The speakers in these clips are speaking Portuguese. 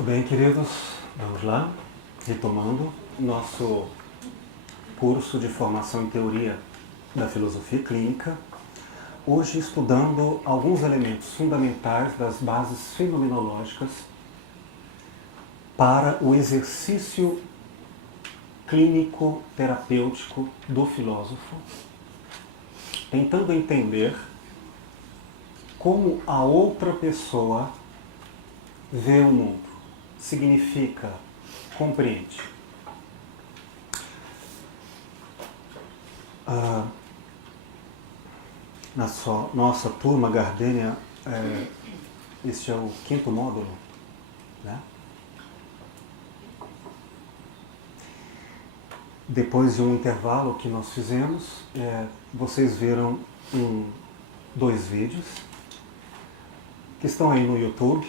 Muito bem, queridos, vamos lá, retomando nosso curso de formação em teoria da filosofia clínica, hoje estudando alguns elementos fundamentais das bases fenomenológicas para o exercício clínico-terapêutico do filósofo, tentando entender como a outra pessoa vê o mundo, significa, compreende. Na nossa turma Gardênia, este é o 5º módulo, né? Depois de um intervalo que nós fizemos, vocês viram dois vídeos que estão aí no YouTube.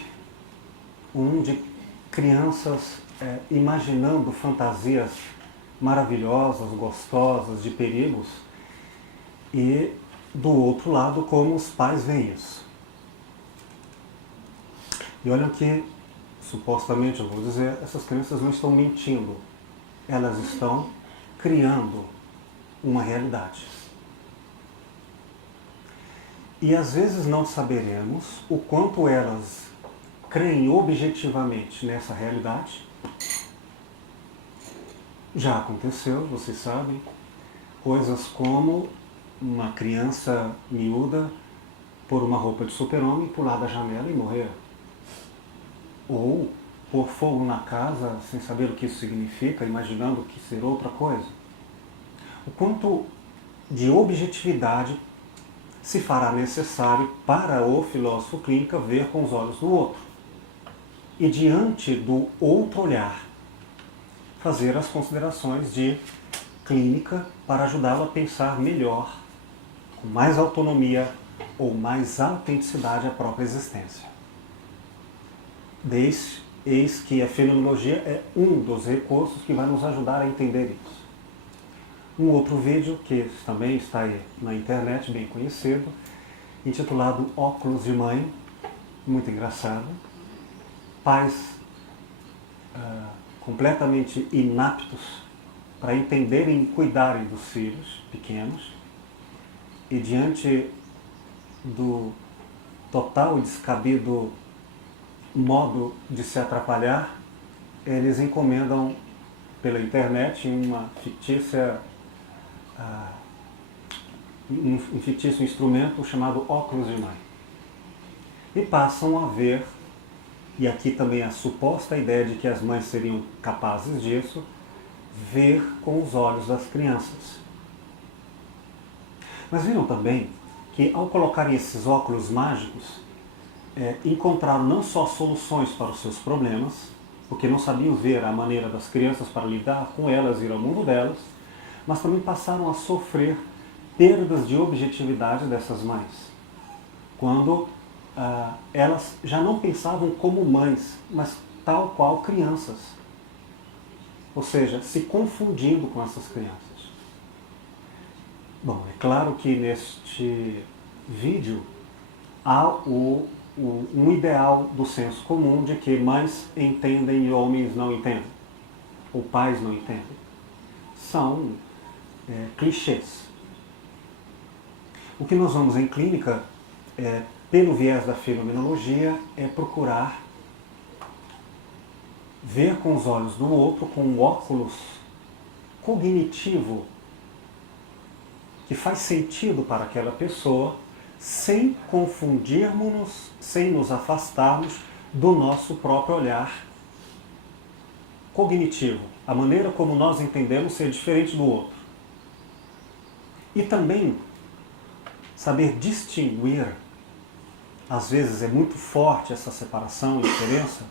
Um de crianças imaginando fantasias maravilhosas, gostosas, de perigos, e do outro lado como os pais veem isso. E olha que, supostamente, eu vou dizer, essas crianças não estão mentindo, elas estão criando uma realidade. E às vezes não saberemos o quanto elas creem objetivamente nessa realidade. Já aconteceu, vocês sabem, coisas como uma criança miúda pôr uma roupa de super-homem, pular da janela e morrer. Ou pôr fogo na casa sem saber o que isso significa, imaginando que ser outra coisa. O quanto de objetividade se fará necessário para o filósofo clínico ver com os olhos do outro. E diante do outro olhar, fazer as considerações de clínica para ajudá-lo a pensar melhor, com mais autonomia ou mais autenticidade à própria existência. Eis que a fenomenologia é um dos recursos que vai nos ajudar a entender isso. Um outro vídeo, que também está aí na internet, bem conhecido, intitulado Óculos de Mãe, muito engraçado. Pais completamente inaptos para entenderem e cuidarem dos filhos pequenos, e diante do total e descabido modo de se atrapalhar, eles encomendam pela internet um fictício instrumento chamado óculos de mãe. E passam a ver, e aqui também a suposta ideia de que as mães seriam capazes disso, ver com os olhos das crianças. Mas viram também que ao colocarem esses óculos mágicos, encontraram não só soluções para os seus problemas, porque não sabiam ver a maneira das crianças para lidar com elas e ir ao mundo delas, mas também passaram a sofrer perdas de objetividade dessas mães, quando elas já não pensavam como mães, mas tal qual crianças. Ou seja, se confundindo com essas crianças. Bom, é claro que neste vídeo há um ideal do senso comum de que mães entendem e homens não entendem, ou pais não entendem. São clichês. O que nós vamos em clínica, pelo viés da fenomenologia, é procurar ver com os olhos do outro, com um óculos cognitivo que faz sentido para aquela pessoa, sem confundirmos-nos, sem nos afastarmos do nosso próprio olhar cognitivo, a maneira como nós entendemos ser diferente do outro. E também saber distinguir, às vezes é muito forte essa separação e diferença,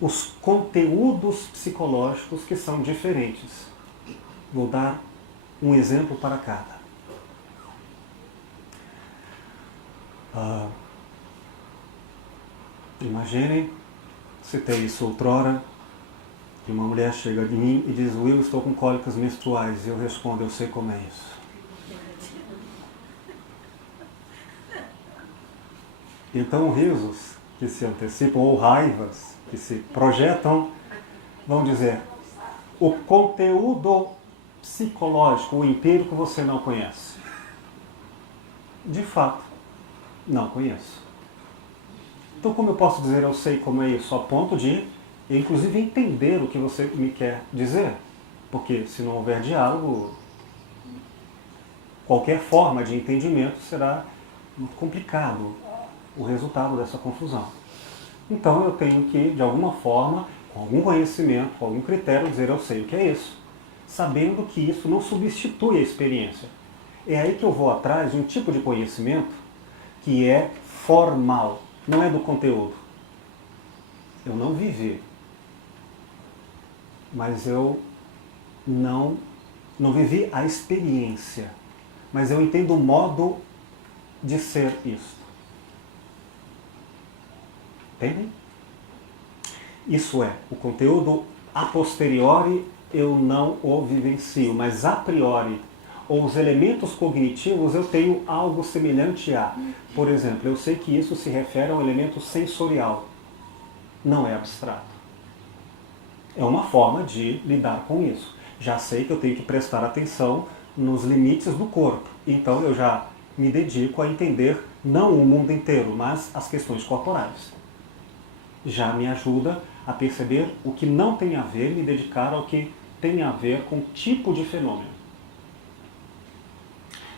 os conteúdos psicológicos que são diferentes. Vou dar um exemplo para cada. Imaginem, citei isso outrora, que uma mulher chega de mim e diz: Will, estou com cólicas menstruais. E eu respondo: eu sei como é isso. Então, risos que se antecipam, ou raivas que se projetam, vão dizer, o conteúdo psicológico, o empírico, você não conhece. De fato, não conheço. Então, como eu posso dizer eu sei como é isso? A ponto de, inclusive, entender o que você me quer dizer. Porque se não houver diálogo, qualquer forma de entendimento será muito complicado o resultado dessa confusão. Então eu tenho que, de alguma forma, com algum conhecimento, com algum critério, dizer eu sei o que é isso, sabendo que isso não substitui a experiência. É aí que eu vou atrás de um tipo de conhecimento que é formal, não é do conteúdo. Eu não vivi, mas eu não vivi a experiência, mas eu entendo o modo de ser isto. Entendem? Isso é, o conteúdo a posteriori eu não o vivencio, mas a priori, ou os elementos cognitivos, eu tenho algo semelhante a. Por exemplo, eu sei que isso se refere a um elemento sensorial, não é abstrato. É uma forma de lidar com isso. Já sei que eu tenho que prestar atenção nos limites do corpo, então eu já me dedico a entender não o mundo inteiro, mas as questões corporais. Já me ajuda a perceber o que não tem a ver, me dedicar ao que tem a ver com o tipo de fenômeno.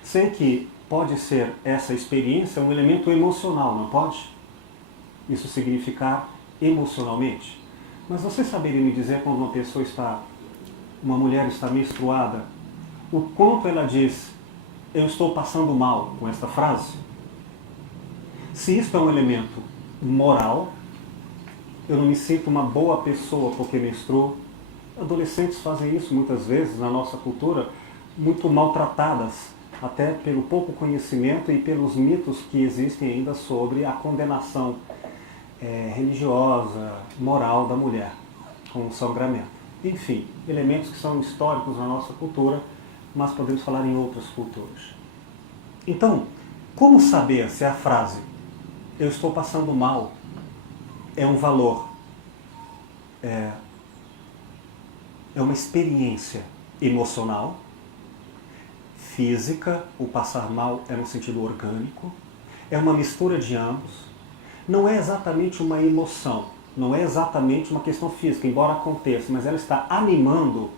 Sei que pode ser essa experiência um elemento emocional, não pode? Isso significar emocionalmente. Mas você saberia me dizer quando uma mulher está menstruada, o quanto ela diz, eu estou passando mal com esta frase? Se isso é um elemento moral, eu não me sinto uma boa pessoa porque menstruo. Adolescentes fazem isso muitas vezes na nossa cultura, muito maltratadas, até pelo pouco conhecimento e pelos mitos que existem ainda sobre a condenação religiosa, moral da mulher, com o sangramento. Enfim, elementos que são históricos na nossa cultura, mas podemos falar em outras culturas. Então, como saber se a frase eu estou passando mal é um valor, é uma experiência emocional, física, o passar mal é no sentido orgânico, é uma mistura de ambos, não é exatamente uma emoção, não é exatamente uma questão física, embora aconteça, mas ela está animando,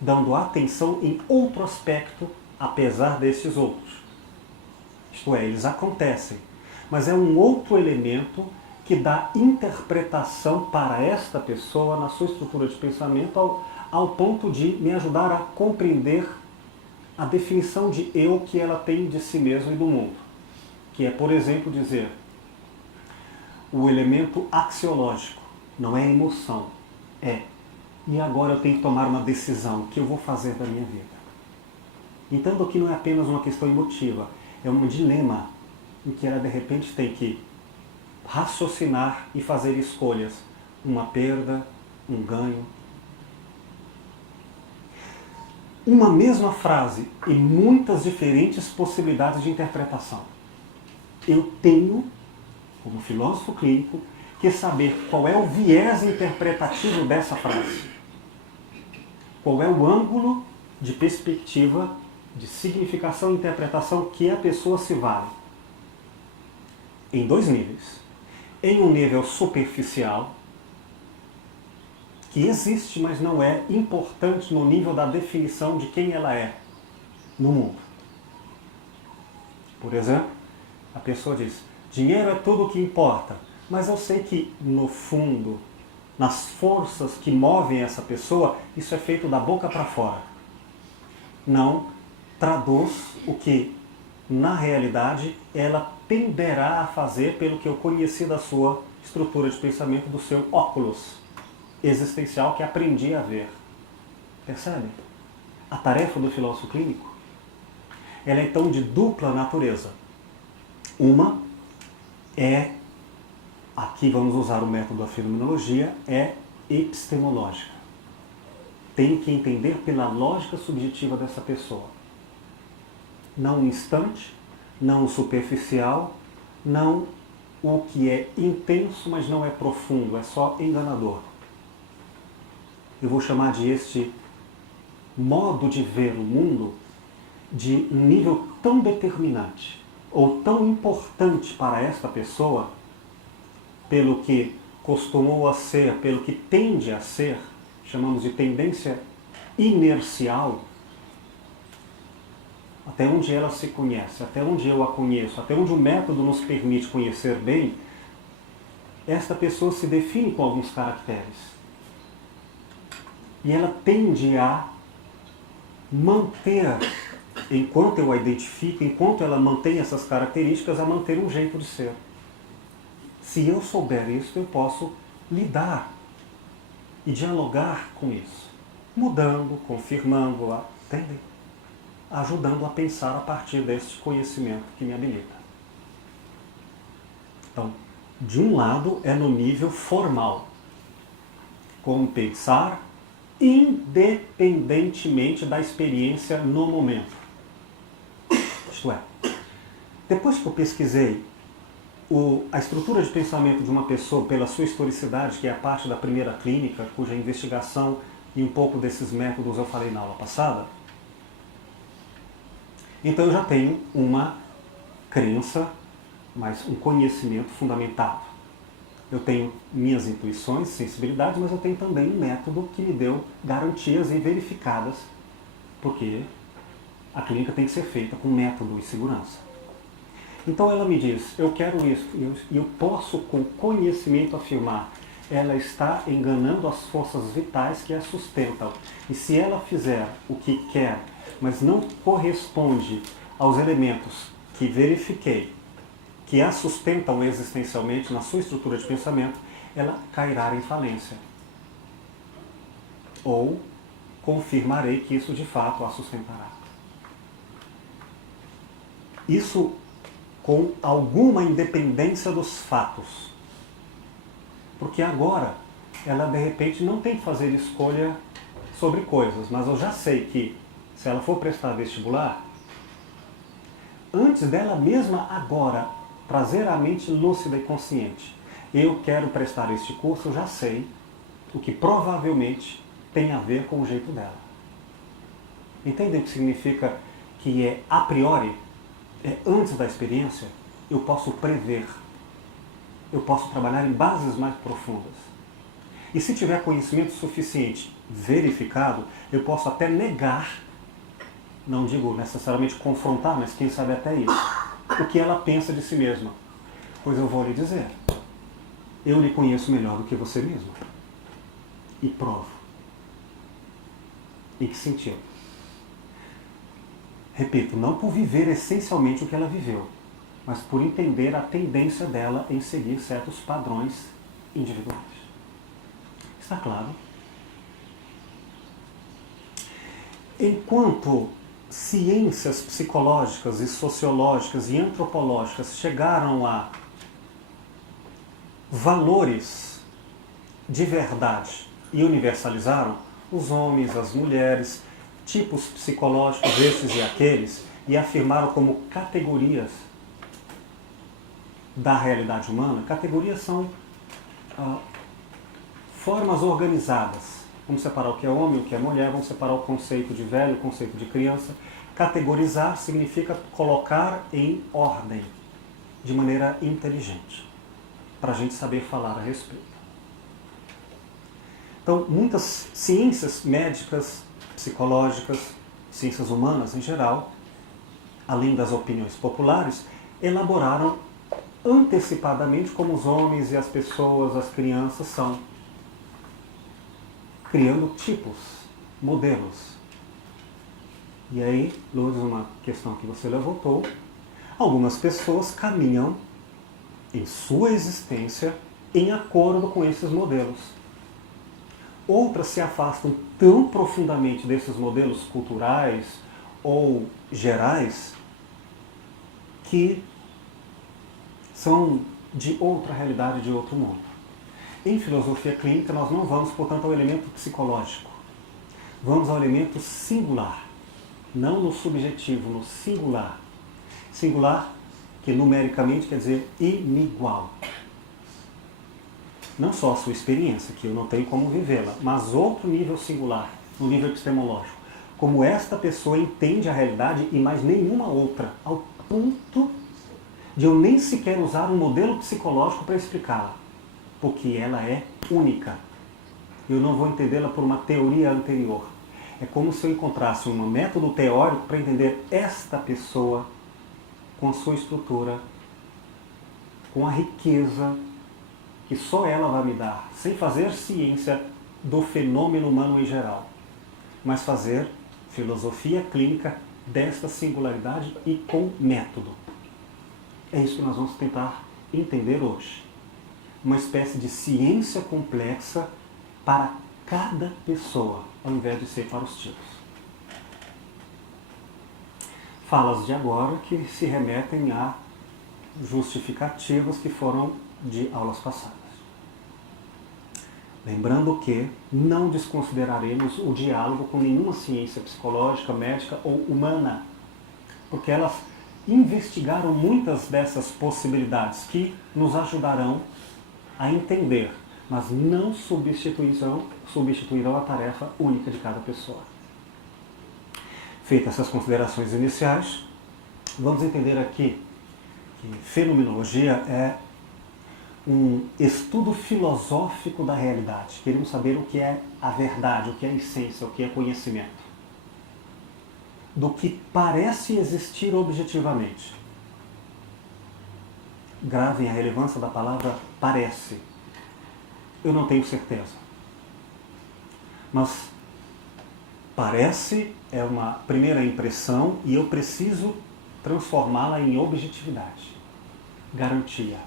dando atenção em outro aspecto, apesar desses outros. Isto é, eles acontecem, mas é um outro elemento que dá interpretação para esta pessoa na sua estrutura de pensamento ao ponto de me ajudar a compreender a definição de eu que ela tem de si mesma e do mundo. Que é, por exemplo, dizer o elemento axiológico, não é emoção, e agora eu tenho que tomar uma decisão, o que eu vou fazer da minha vida. Entendo que não é apenas uma questão emotiva, é um dilema em que ela de repente tem que raciocinar e fazer escolhas, uma perda, um ganho. Uma mesma frase e muitas diferentes possibilidades de interpretação. Eu tenho, como filósofo clínico, que saber qual é o viés interpretativo dessa frase. Qual é o ângulo de perspectiva, de significação e interpretação que a pessoa se vale. Em dois níveis. Em um nível superficial, que existe, mas não é importante no nível da definição de quem ela é no mundo. Por exemplo, a pessoa diz, dinheiro é tudo o que importa, mas eu sei que, no fundo, nas forças que movem essa pessoa, isso é feito da boca para fora. Não traduz o que, na realidade, ela tenderá a fazer pelo que eu conheci da sua estrutura de pensamento, do seu óculos existencial que aprendi a ver. Percebe? A tarefa do filósofo clínico, ela é então de dupla natureza. Uma é, aqui vamos usar o método da fenomenologia, é epistemológica. Tenho que entender pela lógica subjetiva dessa pessoa. Não um instante, não um superficial, não o que é intenso, mas não é profundo, é só enganador. Eu vou chamar de este modo de ver o mundo de um nível tão determinante ou tão importante para esta pessoa, pelo que costumou a ser, pelo que tende a ser, chamamos de tendência inercial, até onde ela se conhece, até onde eu a conheço, até onde o método nos permite conhecer bem, esta pessoa se define com alguns caracteres. E ela tende a manter, enquanto eu a identifico, enquanto ela mantém essas características, a manter um jeito de ser. Se eu souber isso, eu posso lidar e dialogar com isso, mudando, confirmando, entendem? Ajudando a pensar a partir deste conhecimento que me habilita. Então, de um lado é no nível formal, como pensar independentemente da experiência no momento. Isto é, depois que eu pesquisei a estrutura de pensamento de uma pessoa pela sua historicidade, que é a parte da primeira clínica, cuja investigação e um pouco desses métodos eu falei na aula passada, então eu já tenho uma crença, mas um conhecimento fundamentado. Eu tenho minhas intuições, sensibilidades, mas eu tenho também um método que me deu garantias e verificadas, porque a clínica tem que ser feita com método e segurança. Então ela me diz, eu quero isso, e eu posso com conhecimento afirmar, ela está enganando as forças vitais que a sustentam. E se ela fizer o que quer, mas não corresponde aos elementos que verifiquei, que a sustentam existencialmente na sua estrutura de pensamento, ela cairá em falência. Ou confirmarei que isso de fato a sustentará. Isso com alguma independência dos fatos. Porque agora ela de repente não tem que fazer escolha sobre coisas, mas eu já sei que se ela for prestar vestibular, antes dela mesma agora trazer a mente lúcida e consciente, eu quero prestar este curso, eu já sei o que provavelmente tem a ver com o jeito dela. Entendem o que significa que é a priori, é antes da experiência? Eu posso prever, eu posso trabalhar em bases mais profundas. E se tiver conhecimento suficiente verificado, eu posso até negar, não digo necessariamente confrontar, mas quem sabe até isso, o que ela pensa de si mesma. Pois eu vou lhe dizer, eu lhe conheço melhor do que você mesmo. E provo. Em que sentido? Repito, não por viver essencialmente o que ela viveu, mas por entender a tendência dela em seguir certos padrões individuais. Está claro? Enquanto ciências psicológicas e sociológicas e antropológicas chegaram a valores de verdade e universalizaram os homens, as mulheres, tipos psicológicos esses e aqueles, e afirmaram como categorias da realidade humana. Categorias são formas organizadas. Vamos separar o que é homem, o que é mulher, vamos separar o conceito de velho, o conceito de criança. Categorizar significa colocar em ordem, de maneira inteligente, para a gente saber falar a respeito. Então, muitas ciências médicas, psicológicas, ciências humanas em geral, além das opiniões populares, elaboraram antecipadamente como os homens e as pessoas, as crianças são, criando tipos, modelos. E aí, Lourdes, uma questão que você levantou, algumas pessoas caminham em sua existência em acordo com esses modelos. Outras se afastam tão profundamente desses modelos culturais ou gerais que são de outra realidade, de outro mundo. Em filosofia clínica, nós não vamos, portanto, ao elemento psicológico. Vamos ao elemento singular. Não no subjetivo, no singular. Singular que numericamente quer dizer inigual. Não só a sua experiência, que eu não tenho como vivê-la, mas outro nível singular, no nível epistemológico. Como esta pessoa entende a realidade e mais nenhuma outra, ao ponto de eu nem sequer usar um modelo psicológico para explicá-la, porque ela é única. Eu não vou entendê-la por uma teoria anterior. É como se eu encontrasse um método teórico para entender esta pessoa com a sua estrutura, com a riqueza que só ela vai me dar, sem fazer ciência do fenômeno humano em geral, mas fazer filosofia clínica desta singularidade e com método. É isso que nós vamos tentar entender hoje. Uma espécie de ciência complexa para cada pessoa, ao invés de ser para os tipos. Falas de agora que se remetem a justificativas que foram de aulas passadas. Lembrando que não desconsideraremos o diálogo com nenhuma ciência psicológica, médica ou humana, porque elas investigaram muitas dessas possibilidades que nos ajudarão a entender, mas não substituirão a tarefa única de cada pessoa. Feitas essas considerações iniciais, vamos entender aqui que fenomenologia é um estudo filosófico da realidade. Queremos saber o que é a verdade, o que é a essência, o que é conhecimento. Do que parece existir objetivamente. Gravem a relevância da palavra parece. Eu não tenho certeza. Mas parece é uma primeira impressão e eu preciso transformá-la em objetividade. Garantia.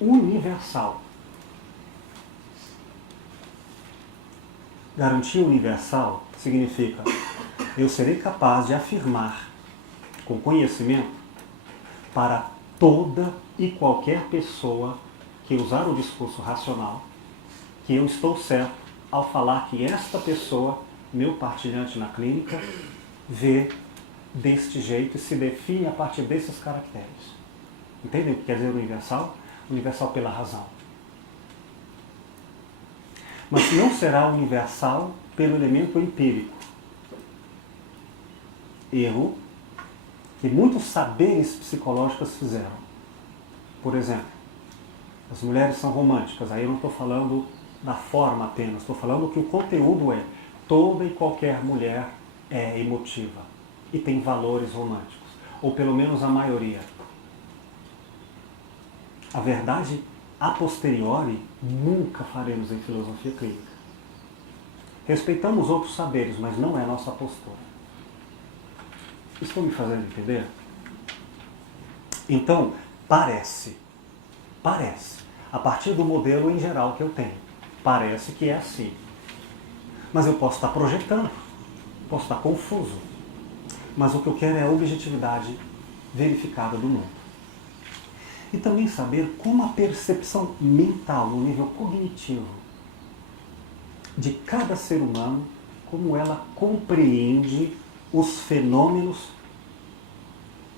Universal. Garantia universal significa eu serei capaz de afirmar com conhecimento para toda e qualquer pessoa que usar o discurso racional que eu estou certo ao falar que esta pessoa, meu partilhante na clínica, vê deste jeito e se define a partir desses caracteres. Entendem o que quer dizer universal? Universal pela razão. Mas não será universal pelo elemento empírico. Erro que muitos saberes psicológicos fizeram. Por exemplo, as mulheres são românticas. Aí eu não estou falando da forma apenas, estou falando que o conteúdo é toda e qualquer mulher é emotiva e tem valores românticos, ou pelo menos a maioria. A verdade, a posteriori, nunca faremos em filosofia clínica. Respeitamos outros saberes, mas não é a nossa postura. Estou me fazendo entender? Então, parece, a partir do modelo em geral que eu tenho, parece que é assim. Mas eu posso estar projetando, posso estar confuso. Mas o que eu quero é a objetividade verificada do mundo. E também saber como a percepção mental, no nível cognitivo, de cada ser humano, como ela compreende os fenômenos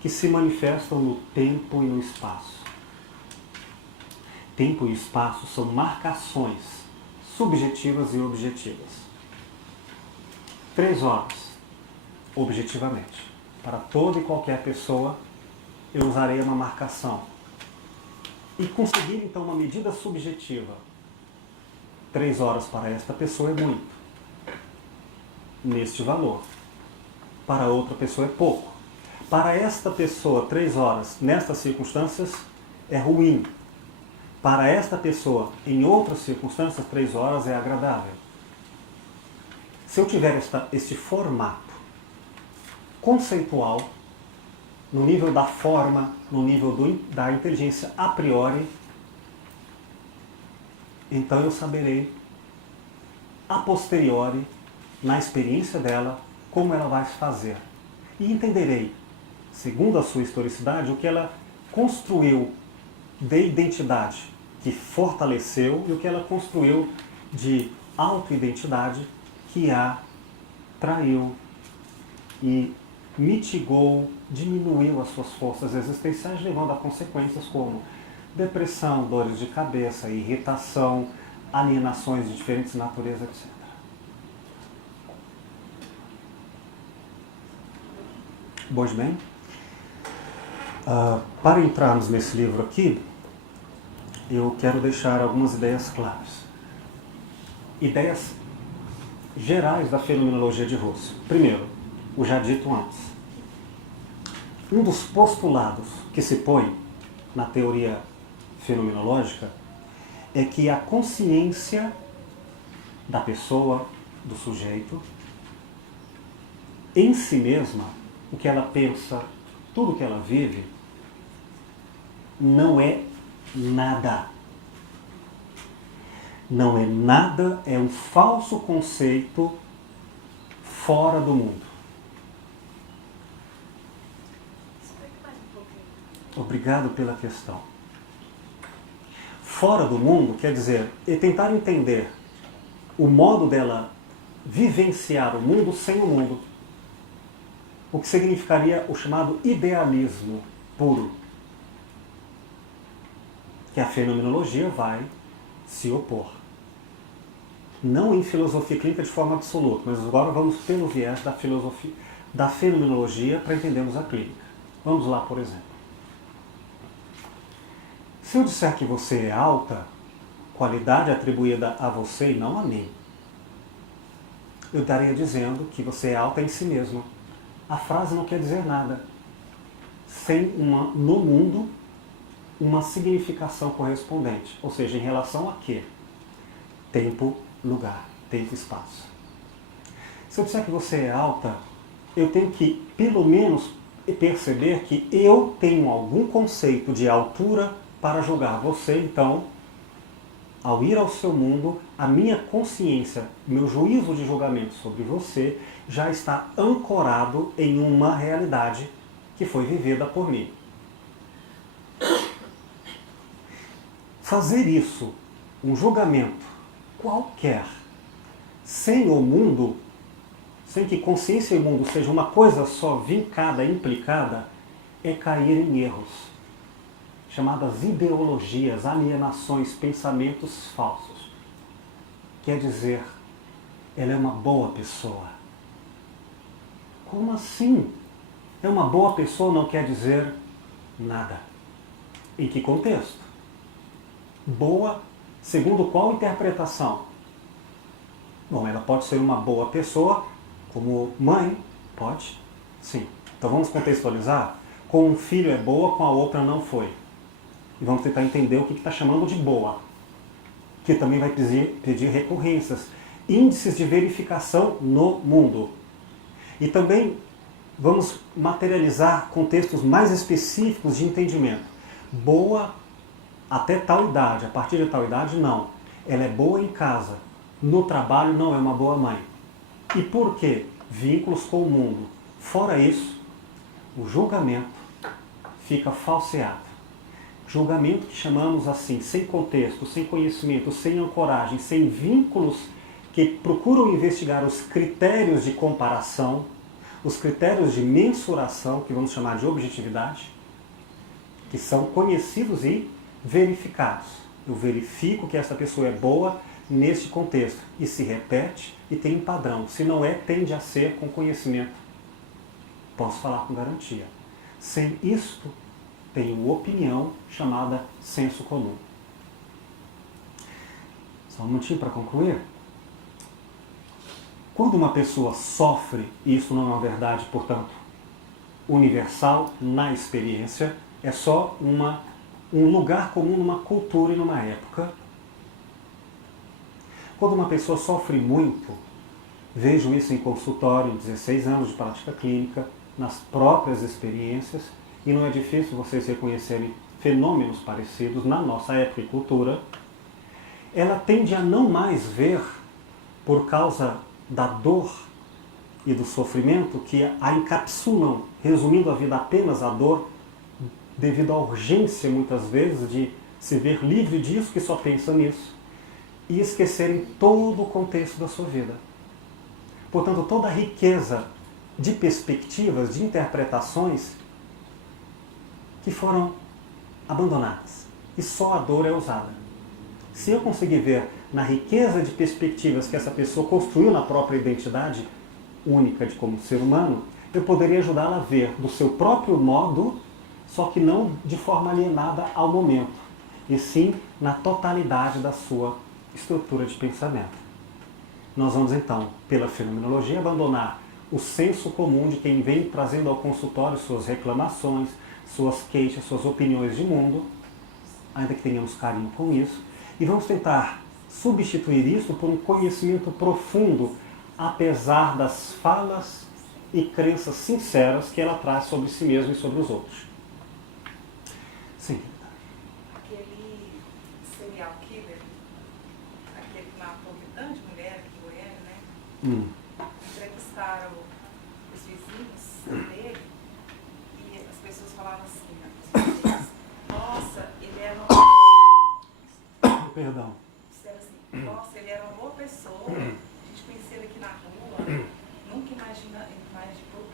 que se manifestam no tempo e no espaço. Tempo e espaço são marcações subjetivas e objetivas. 3 horas, objetivamente. Para toda e qualquer pessoa, eu usarei uma marcação. E conseguir, então, uma medida subjetiva. 3 horas para esta pessoa é muito. Neste valor. Para outra pessoa é pouco. Para esta pessoa, 3 horas, nestas circunstâncias, é ruim. Para esta pessoa, em outras circunstâncias, 3 horas é agradável. Se eu tiver este formato conceitual, no nível da forma, no nível da inteligência a priori, então eu saberei, a posteriori, na experiência dela, como ela vai fazer. E entenderei, segundo a sua historicidade, o que ela construiu de identidade, que fortaleceu, e o que ela construiu de autoidentidade, que a traiu e mitigou, diminuiu as suas forças existenciais, levando a consequências como depressão, dores de cabeça, irritação, alienações de diferentes naturezas, etc. Pois bem, para entrarmos nesse livro aqui, eu quero deixar algumas ideias claras. Ideias gerais da fenomenologia de Russell. Primeiro, o já dito antes. Um dos postulados que se põe na teoria fenomenológica é que a consciência da pessoa, do sujeito, em si mesma, o que ela pensa, tudo o que ela vive, não é nada. Não é nada, é um falso conceito fora do mundo. Obrigado pela questão. Fora do mundo quer dizer, é tentar entender o modo dela vivenciar o mundo sem o mundo. O que significaria o chamado idealismo puro. Que a fenomenologia vai se opor. Não em filosofia clínica de forma absoluta, mas agora vamos pelo viés da filosofia, da fenomenologia para entendermos a clínica. Vamos lá, por exemplo. Se eu disser que você é alta, qualidade atribuída a você e não a mim, eu estaria dizendo que você é alta em si mesma. A frase não quer dizer nada. Sem no mundo, uma significação correspondente. Ou seja, em relação a quê? Tempo, lugar, tempo e espaço. Se eu disser que você é alta, eu tenho que, pelo menos, perceber que eu tenho algum conceito de altura para julgar você. Então, ao ir ao seu mundo, a minha consciência, meu juízo de julgamento sobre você já está ancorado em uma realidade que foi vivida por mim. Fazer isso, um julgamento qualquer, sem o mundo, sem que consciência e mundo seja uma coisa só, vincada, implicada, é cair em erros, chamadas ideologias, alienações, pensamentos falsos. Quer dizer, ela é uma boa pessoa. Como assim? É uma boa pessoa não quer dizer nada. Em que contexto? Boa, segundo qual interpretação? Bom, ela pode ser uma boa pessoa, como mãe, pode? Sim. Então vamos contextualizar. Com um filho é boa, com a outra não foi. E vamos tentar entender o que está chamando de boa. Que também vai pedir recorrências, índices de verificação no mundo. E também vamos materializar contextos mais específicos de entendimento. Boa até tal idade, a partir de tal idade não. Ela é boa em casa, no trabalho não é uma boa mãe. E por quê? Vínculos com o mundo. Fora isso, o julgamento fica falseado. Julgamento que chamamos assim, sem contexto, sem conhecimento, sem ancoragem, sem vínculos que procuram investigar os critérios de comparação, os critérios de mensuração, que vamos chamar de objetividade, que são conhecidos e verificados. Eu verifico que essa pessoa é boa neste contexto e se repete e tem um padrão. Se não é, tende a ser com conhecimento. Posso falar com garantia. Sem isto, tenho opinião chamada senso comum. Só um minutinho para concluir. Quando uma pessoa sofre, e isso não é uma verdade, portanto, universal na experiência, é só um lugar comum numa cultura e numa época. Quando uma pessoa sofre muito, vejo isso em consultório, em 16 anos de prática clínica, nas próprias experiências, e não é difícil vocês reconhecerem fenômenos parecidos na nossa época e cultura, ela tende a não mais ver, por causa da dor e do sofrimento, que a encapsulam, resumindo a vida apenas à dor, devido à urgência, muitas vezes, de se ver livre disso, que só pensa nisso, e esquecerem todo o contexto da sua vida. Portanto, toda a riqueza de perspectivas, de interpretações que foram abandonadas. E só a dor é usada. Se eu conseguir ver na riqueza de perspectivas que essa pessoa construiu na própria identidade única de como ser humano, eu poderia ajudá-la a ver do seu próprio modo, só que não de forma alienada ao momento, e sim na totalidade da sua estrutura de pensamento. Nós vamos então, pela fenomenologia, abandonar o senso comum de quem vem trazendo ao consultório suas reclamações, suas queixas, suas opiniões de mundo, ainda que tenhamos carinho com isso, e vamos tentar substituir isso por um conhecimento profundo, apesar das falas e crenças sinceras que ela traz sobre si mesma e sobre os outros. Sim. Aquele serial killer, aquele que matou tantas mulheres aqui em Goiânia, né? Entrevistaram os vizinhos dele e as pessoas falavam assim, né, os vizinhos, nossa, ele era uma... Perdão. Disseram assim, nossa, ele era uma boa pessoa, a gente conhecia ele aqui na rua, nunca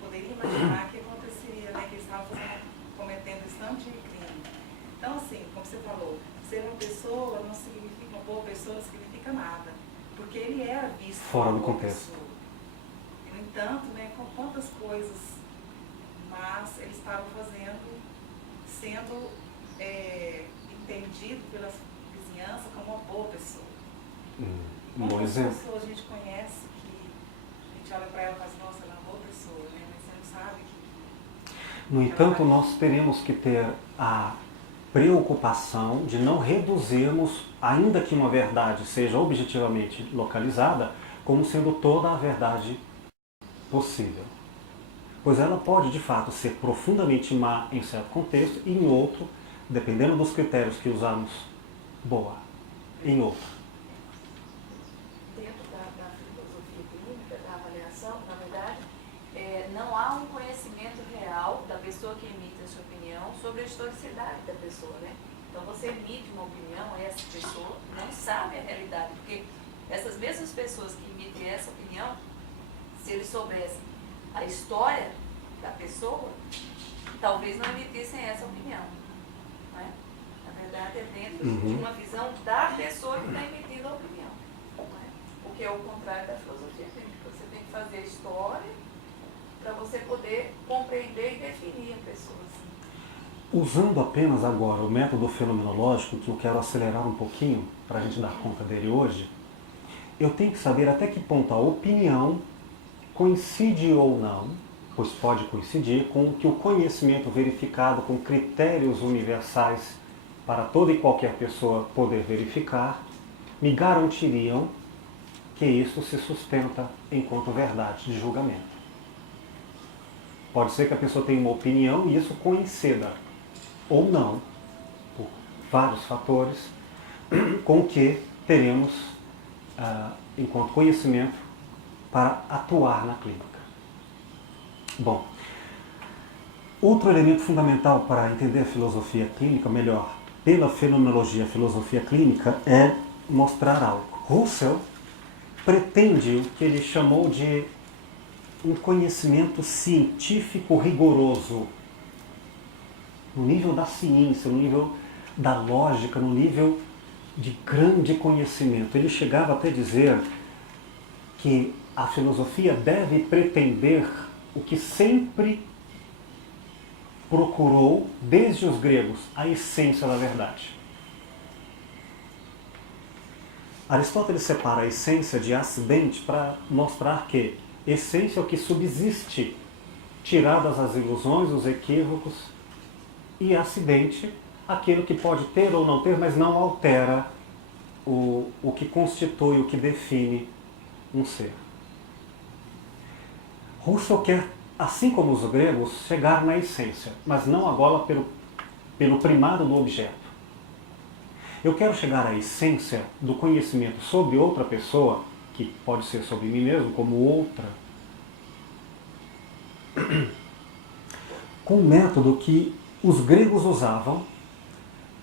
poderia imaginar que aconteceria, né, que eles estavam cometendo esse tanto de crime. Então, assim, como você falou, ser uma pessoa não significa, uma boa pessoa não significa nada, porque ele era visto fora do como uma contexto. pessoa. E, no entanto, né, com quantas coisas mas eles estavam fazendo, sendo entendido pela vizinhança como uma boa pessoa. Um bom Quantas exemplo. pessoas a gente conhece que a gente olha para ela e fala assim, nossa, ela é uma boa pessoa, né? Mas você não sabe que... No entanto, nós teremos que ter a preocupação de não reduzirmos, ainda que uma verdade seja objetivamente localizada, como sendo toda a verdade possível. Pois ela pode, de fato, ser profundamente má em certo contexto e em outro, dependendo dos critérios que usarmos, boa em outro. Dentro da filosofia clínica, da avaliação, na verdade, não há um conhecimento real da pessoa que emite a sua opinião sobre a historicidade da pessoa, né? Então você emite uma opinião, essa pessoa não sabe a realidade, porque essas mesmas pessoas que emitem essa opinião, se eles soubessem a história da pessoa, talvez não emitissem essa opinião. Não é? Na verdade, é dentro de uma visão da pessoa que está emitindo a opinião. Não é? O que é o contrário da filosofia clínica. Você tem que fazer a história para você poder compreender e definir a pessoa. Assim. Usando apenas agora o método fenomenológico, que eu quero acelerar um pouquinho para a gente dar conta dele hoje, eu tenho que saber até que ponto a opinião coincide ou não, pois pode coincidir, com o que o conhecimento verificado com critérios universais para toda e qualquer pessoa poder verificar, me garantiriam que isso se sustenta enquanto verdade de julgamento. Pode ser que a pessoa tenha uma opinião e isso coincida, ou não, por vários fatores, com o que teremos, enquanto conhecimento, para atuar na clínica. Bom, outro elemento fundamental para entender a filosofia clínica, melhor, pela fenomenologia, a filosofia clínica, é mostrar algo. Russell pretende o que ele chamou de um conhecimento científico rigoroso, no nível da ciência, no nível da lógica, no nível de grande conhecimento. Ele chegava até dizer que a filosofia deve pretender o que sempre procurou, desde os gregos, a essência da verdade. Aristóteles separa a essência de acidente para mostrar que essência é o que subsiste, tiradas as ilusões, os equívocos, e acidente, aquilo que pode ter ou não ter, mas não altera o que constitui, o que define um ser. Russell quer, assim como os gregos, chegar na essência, mas não agora pelo primado do objeto. Eu quero chegar à essência do conhecimento sobre outra pessoa, que pode ser sobre mim mesmo, como outra, com um método que os gregos usavam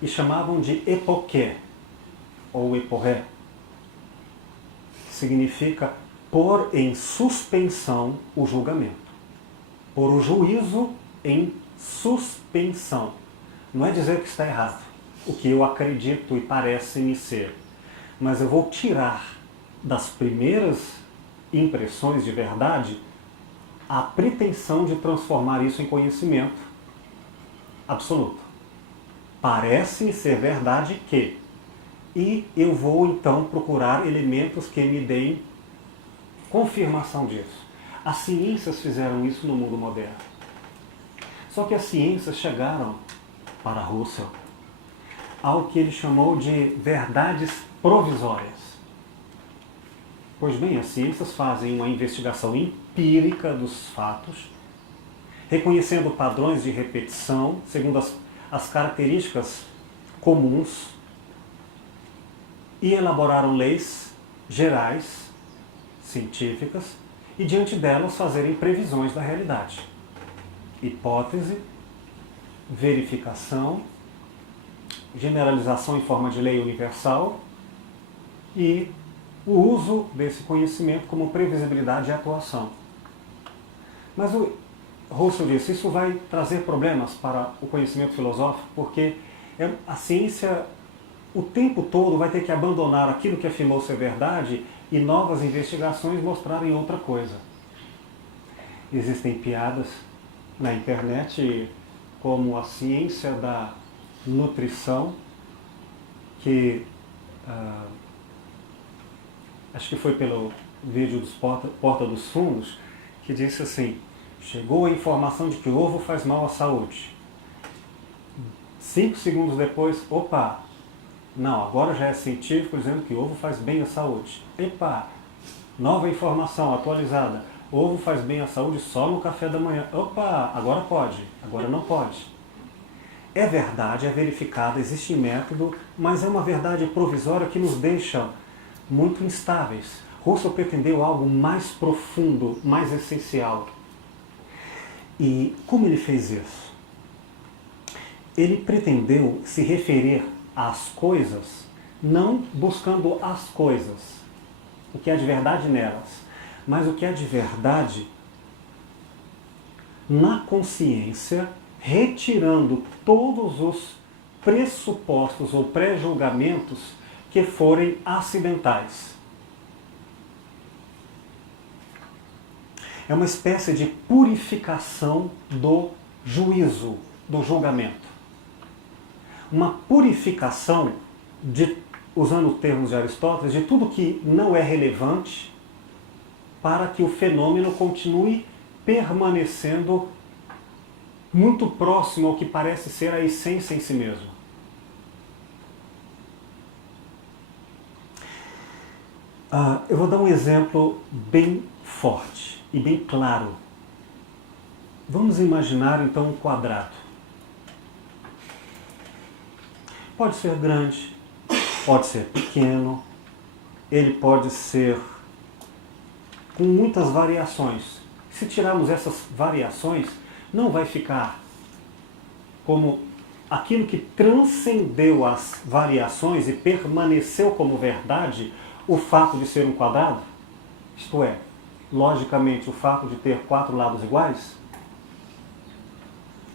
e chamavam de epoché, ou eporré, que significa pôr em suspensão o julgamento. pôr o juízo em suspensão. Não é dizer que está errado, o que eu acredito e parece-me ser, mas eu vou tirar das primeiras impressões de verdade a pretensão de transformar isso em conhecimento absoluto. Parece-me ser verdade que, e eu vou então procurar elementos que me deem confirmação disso. As ciências fizeram isso no mundo moderno. Só que as ciências chegaram para Russell ao que ele chamou de verdades provisórias. Pois bem, as ciências fazem uma investigação empírica dos fatos, reconhecendo padrões de repetição segundo as características comuns, e elaboraram leis gerais, científicas, e diante delas fazerem previsões da realidade. Hipótese, verificação, generalização em forma de lei universal e o uso desse conhecimento como previsibilidade e atuação. Mas o Russell disse, isso vai trazer problemas para o conhecimento filosófico, porque a ciência o tempo todo vai ter que abandonar aquilo que afirmou ser verdade e novas investigações mostrarem outra coisa. Existem piadas na internet como a ciência da nutrição, que acho que foi pelo vídeo dos Porta dos Fundos, que disse assim, chegou a informação de que o ovo faz mal à saúde. 5 segundos depois, opa, não, agora já é científico dizendo que o ovo faz bem à saúde. Epa, nova informação atualizada, ovo faz bem à saúde só no café da manhã. Opa, agora pode, agora não pode. É verdade, é verificada, existe método, mas é uma verdade provisória que nos deixa muito instáveis. Russell pretendeu algo mais profundo, mais essencial. E como ele fez isso? Ele pretendeu se referir às coisas, não buscando as coisas, o que há de verdade nelas, mas o que há de verdade na consciência, retirando todos os pressupostos ou pré-julgamentos que forem acidentais. É uma espécie de purificação do juízo, do julgamento. Uma purificação, usando termos de Aristóteles, de tudo que não é relevante para que o fenômeno continue permanecendo muito próximo ao que parece ser a essência em si mesmo. Eu vou dar um exemplo bem forte e bem claro. Vamos imaginar então um quadrado. Pode ser grande, pode ser pequeno, ele pode ser com muitas variações. Se tirarmos essas variações, não vai ficar como aquilo que transcendeu as variações e permaneceu como verdade, o fato de ser um quadrado, isto é, logicamente, o fato de ter 4 lados iguais.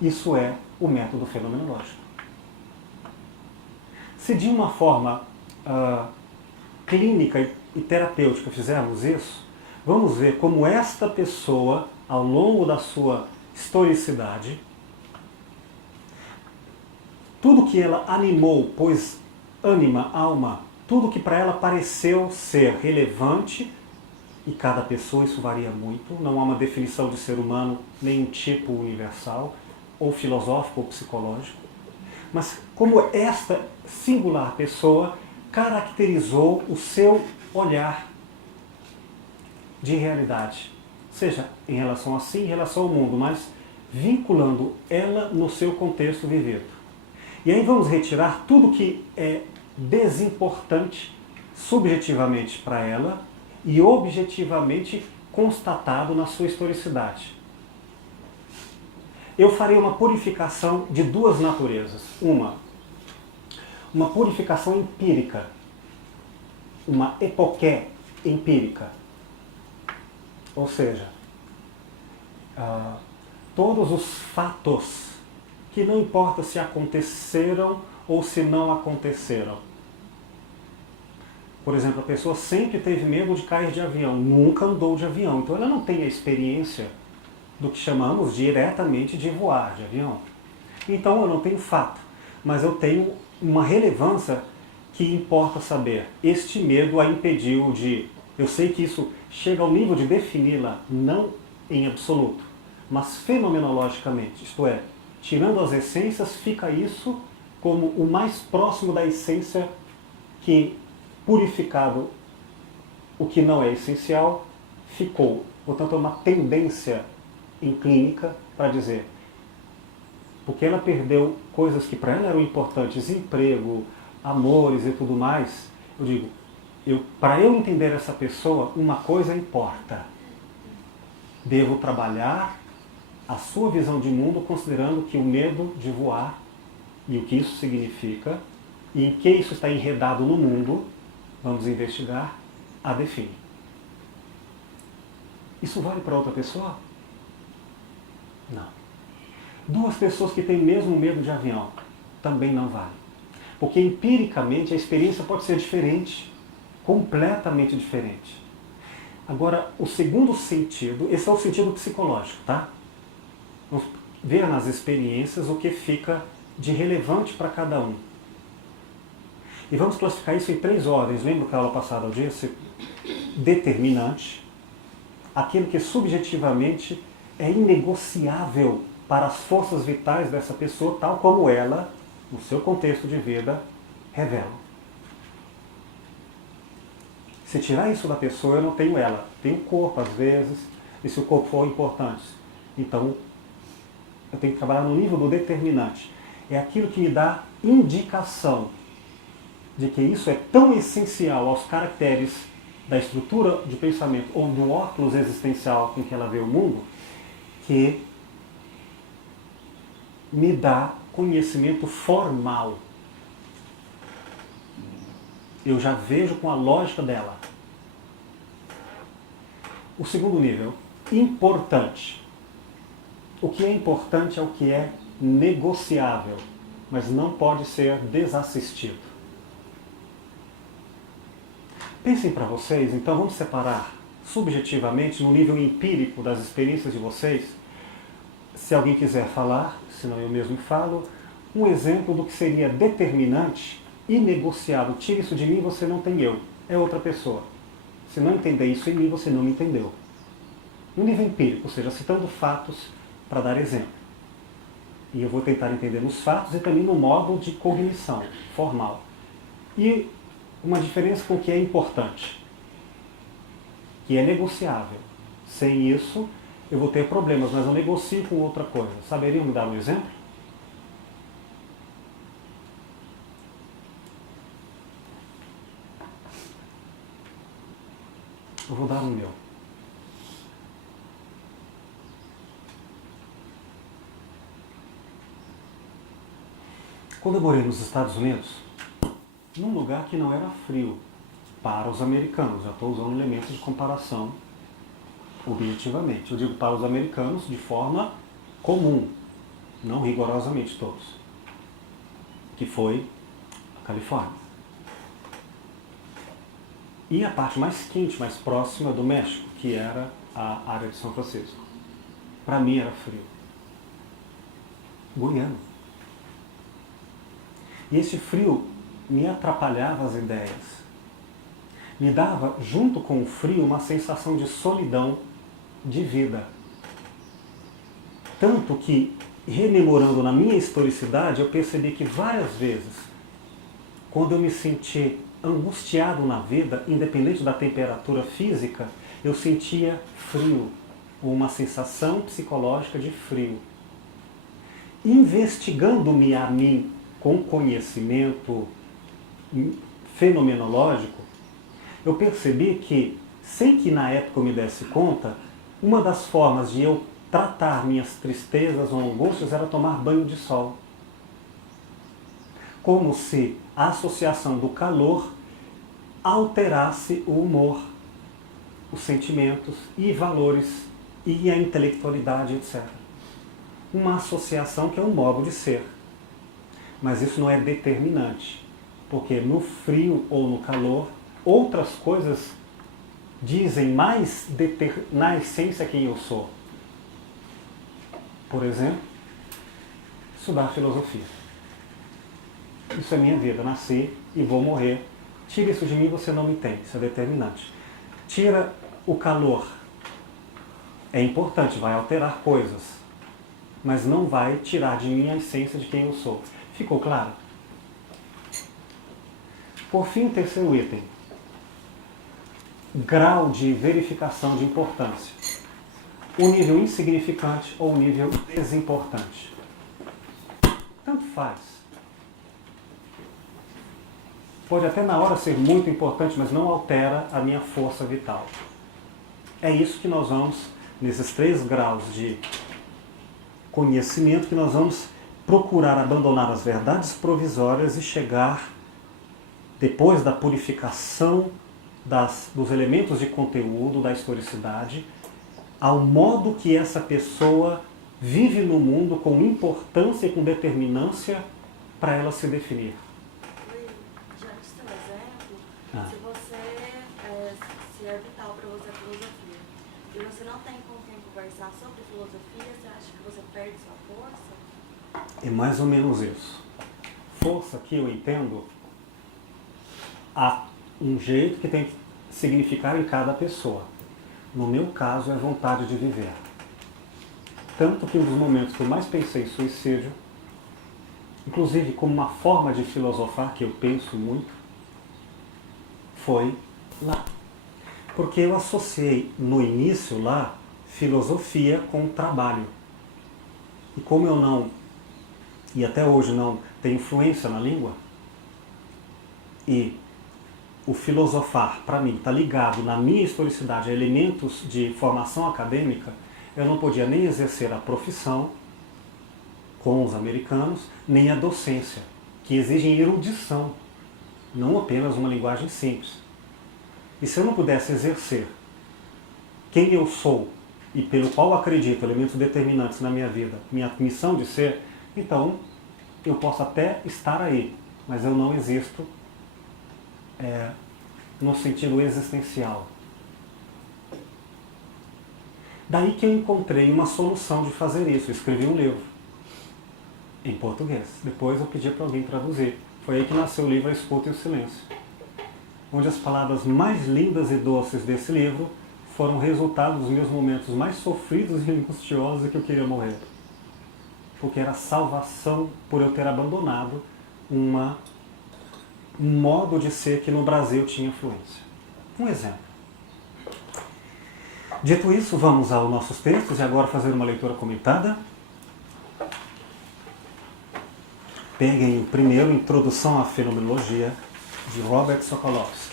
Isso é o método fenomenológico. Se de uma forma clínica e terapêutica fizermos isso, vamos ver como esta pessoa, ao longo da sua historicidade, tudo que ela animou, pois ânima, alma, tudo que para ela pareceu ser relevante, e cada pessoa isso varia muito, não há uma definição de ser humano, nem um tipo universal, ou filosófico ou psicológico, mas como esta singular pessoa caracterizou o seu olhar de realidade, seja em relação a si, em relação ao mundo, mas vinculando ela no seu contexto vivido. E aí vamos retirar tudo que é desimportante subjetivamente para ela e objetivamente constatado na sua historicidade. Eu farei uma purificação de 2 naturezas. Uma purificação empírica, uma epoqué empírica. Ou seja, todos os fatos, que não importa se aconteceram ou se não aconteceram. Por exemplo, a pessoa sempre teve medo de cair de avião, nunca andou de avião, então ela não tem a experiência do que chamamos diretamente de voar de avião. Então eu não tenho fato, mas eu tenho uma relevância que importa saber. Este medo a impediu de... Eu sei que isso chega ao nível de defini-la, não em absoluto, mas fenomenologicamente, isto é, tirando as essências, fica isso como o mais próximo da essência que, purificado o que não é essencial, ficou. Portanto, é uma tendência em clínica para dizer, porque ela perdeu coisas que para ela eram importantes, emprego, amores e tudo mais, eu digo, para eu entender essa pessoa, uma coisa importa. Devo trabalhar a sua visão de mundo considerando que o medo de voar e o que isso significa e em que isso está enredado no mundo, vamos investigar, a define. Isso vale para outra pessoa? Não. Duas pessoas que têm mesmo medo de avião, também não vale. Porque empiricamente a experiência pode ser diferente, completamente diferente. Agora, o segundo sentido, esse é o sentido psicológico, tá? Vamos ver nas experiências o que fica de relevante para cada um. E vamos classificar isso em 3 ordens. Lembra que a aula passada eu disse? Determinante, aquilo que subjetivamente é inegociável para as forças vitais dessa pessoa, tal como ela, no seu contexto de vida, revela. Se tirar isso da pessoa, eu não tenho ela. Tenho o corpo, às vezes, e se o corpo for importante. Então, eu tenho que trabalhar no nível do determinante. É aquilo que me dá indicação de que isso é tão essencial aos caracteres da estrutura de pensamento ou do óculos existencial com que ela vê o mundo, que me dá conhecimento formal. Eu já vejo com a lógica dela. O segundo nível, importante. O que é importante é o que é negociável, mas não pode ser desassistido. Pensem para vocês, então vamos separar subjetivamente, no nível empírico das experiências de vocês, se alguém quiser falar, senão eu mesmo falo, um exemplo do que seria determinante, inegociável. Tire isso de mim, você não tem eu, é outra pessoa. Se não entender isso em mim, você não me entendeu. No nível empírico, ou seja, citando fatos para dar exemplo. E eu vou tentar entender nos fatos e também no modo de cognição formal. E uma diferença com o que é importante, que é negociável. Sem isso, eu vou ter problemas, mas eu negocio com outra coisa. Saberiam me dar um exemplo? Eu vou dar o meu. Quando eu morei nos Estados Unidos, num lugar que não era frio para os americanos, já estou usando elementos de comparação objetivamente. Eu digo para os americanos de forma comum, não rigorosamente todos, que foi a Califórnia. E a parte mais quente, mais próxima do México, que era a área de São Francisco. Para mim era frio. Goiano. E esse frio me atrapalhava as ideias. Me dava, junto com o frio, uma sensação de solidão de vida. Tanto que, rememorando na minha historicidade, eu percebi que várias vezes, quando eu me senti angustiado na vida, independente da temperatura física, eu sentia frio, ou uma sensação psicológica de frio. Investigando-me a mim com conhecimento fenomenológico, eu percebi que, sem que na época eu me desse conta, uma das formas de eu tratar minhas tristezas ou angústias era tomar banho de sol. Como se a associação do calor alterasse o humor, os sentimentos e valores e a intelectualidade, etc. uma associação que é um modo de ser. Mas isso não é determinante, porque no frio ou no calor, outras coisas dizem mais na essência quem eu sou. Por exemplo, estudar filosofia. Isso é minha vida, nasci e vou morrer. Tira isso de mim, você não me tem, isso é determinante. Tira o calor. É importante, vai alterar coisas, mas não vai tirar de mim a essência de quem eu sou. Ficou claro? Por fim, terceiro item. Grau de verificação de importância. O nível insignificante ou o nível desimportante. Tanto faz. Pode até na hora ser muito importante, mas não altera a minha força vital. É isso que nós vamos, nesses 3 graus de conhecimento, que nós vamos procurar abandonar as verdades provisórias e chegar, depois da purificação dos elementos de conteúdo, da historicidade, ao modo que essa pessoa vive no mundo com importância e com determinância para ela se definir. Diante do seu exemplo, se você se é vital para você a filosofia e você não tem com quem conversar sobre filosofia, você acha que você perde sua força? É mais ou menos isso. Força que eu entendo, há um jeito que tem que significar em cada pessoa. No meu caso, é vontade de viver. Tanto que um dos momentos que eu mais pensei em suicídio, inclusive como uma forma de filosofar, que eu penso muito, foi lá. Porque eu associei no início lá filosofia com trabalho. E como eu não, e até hoje não, tenho influência na língua, e o filosofar, para mim, está ligado na minha historicidade a elementos de formação acadêmica, eu não podia nem exercer a profissão com os americanos, nem a docência, que exigem erudição, não apenas uma linguagem simples. E se eu não pudesse exercer quem eu sou e pelo qual acredito, elementos determinantes na minha vida, minha missão de ser, então eu posso até estar aí, mas eu não existo no sentido existencial. Daí que eu encontrei uma solução de fazer isso. Eu escrevi um livro em português. Depois eu pedi para alguém traduzir. Foi aí que nasceu o livro A Escuta e o Silêncio, onde as palavras mais lindas e doces desse livro foram resultado dos meus momentos mais sofridos e angustiosos e que eu queria morrer. Porque era salvação por eu ter abandonado um modo de ser que no Brasil tinha influência. Um exemplo. Dito isso, vamos aos nossos textos e agora fazer uma leitura comentada. Peguem o primeiro, Introdução à Fenomenologia, de Robert Sokolowski.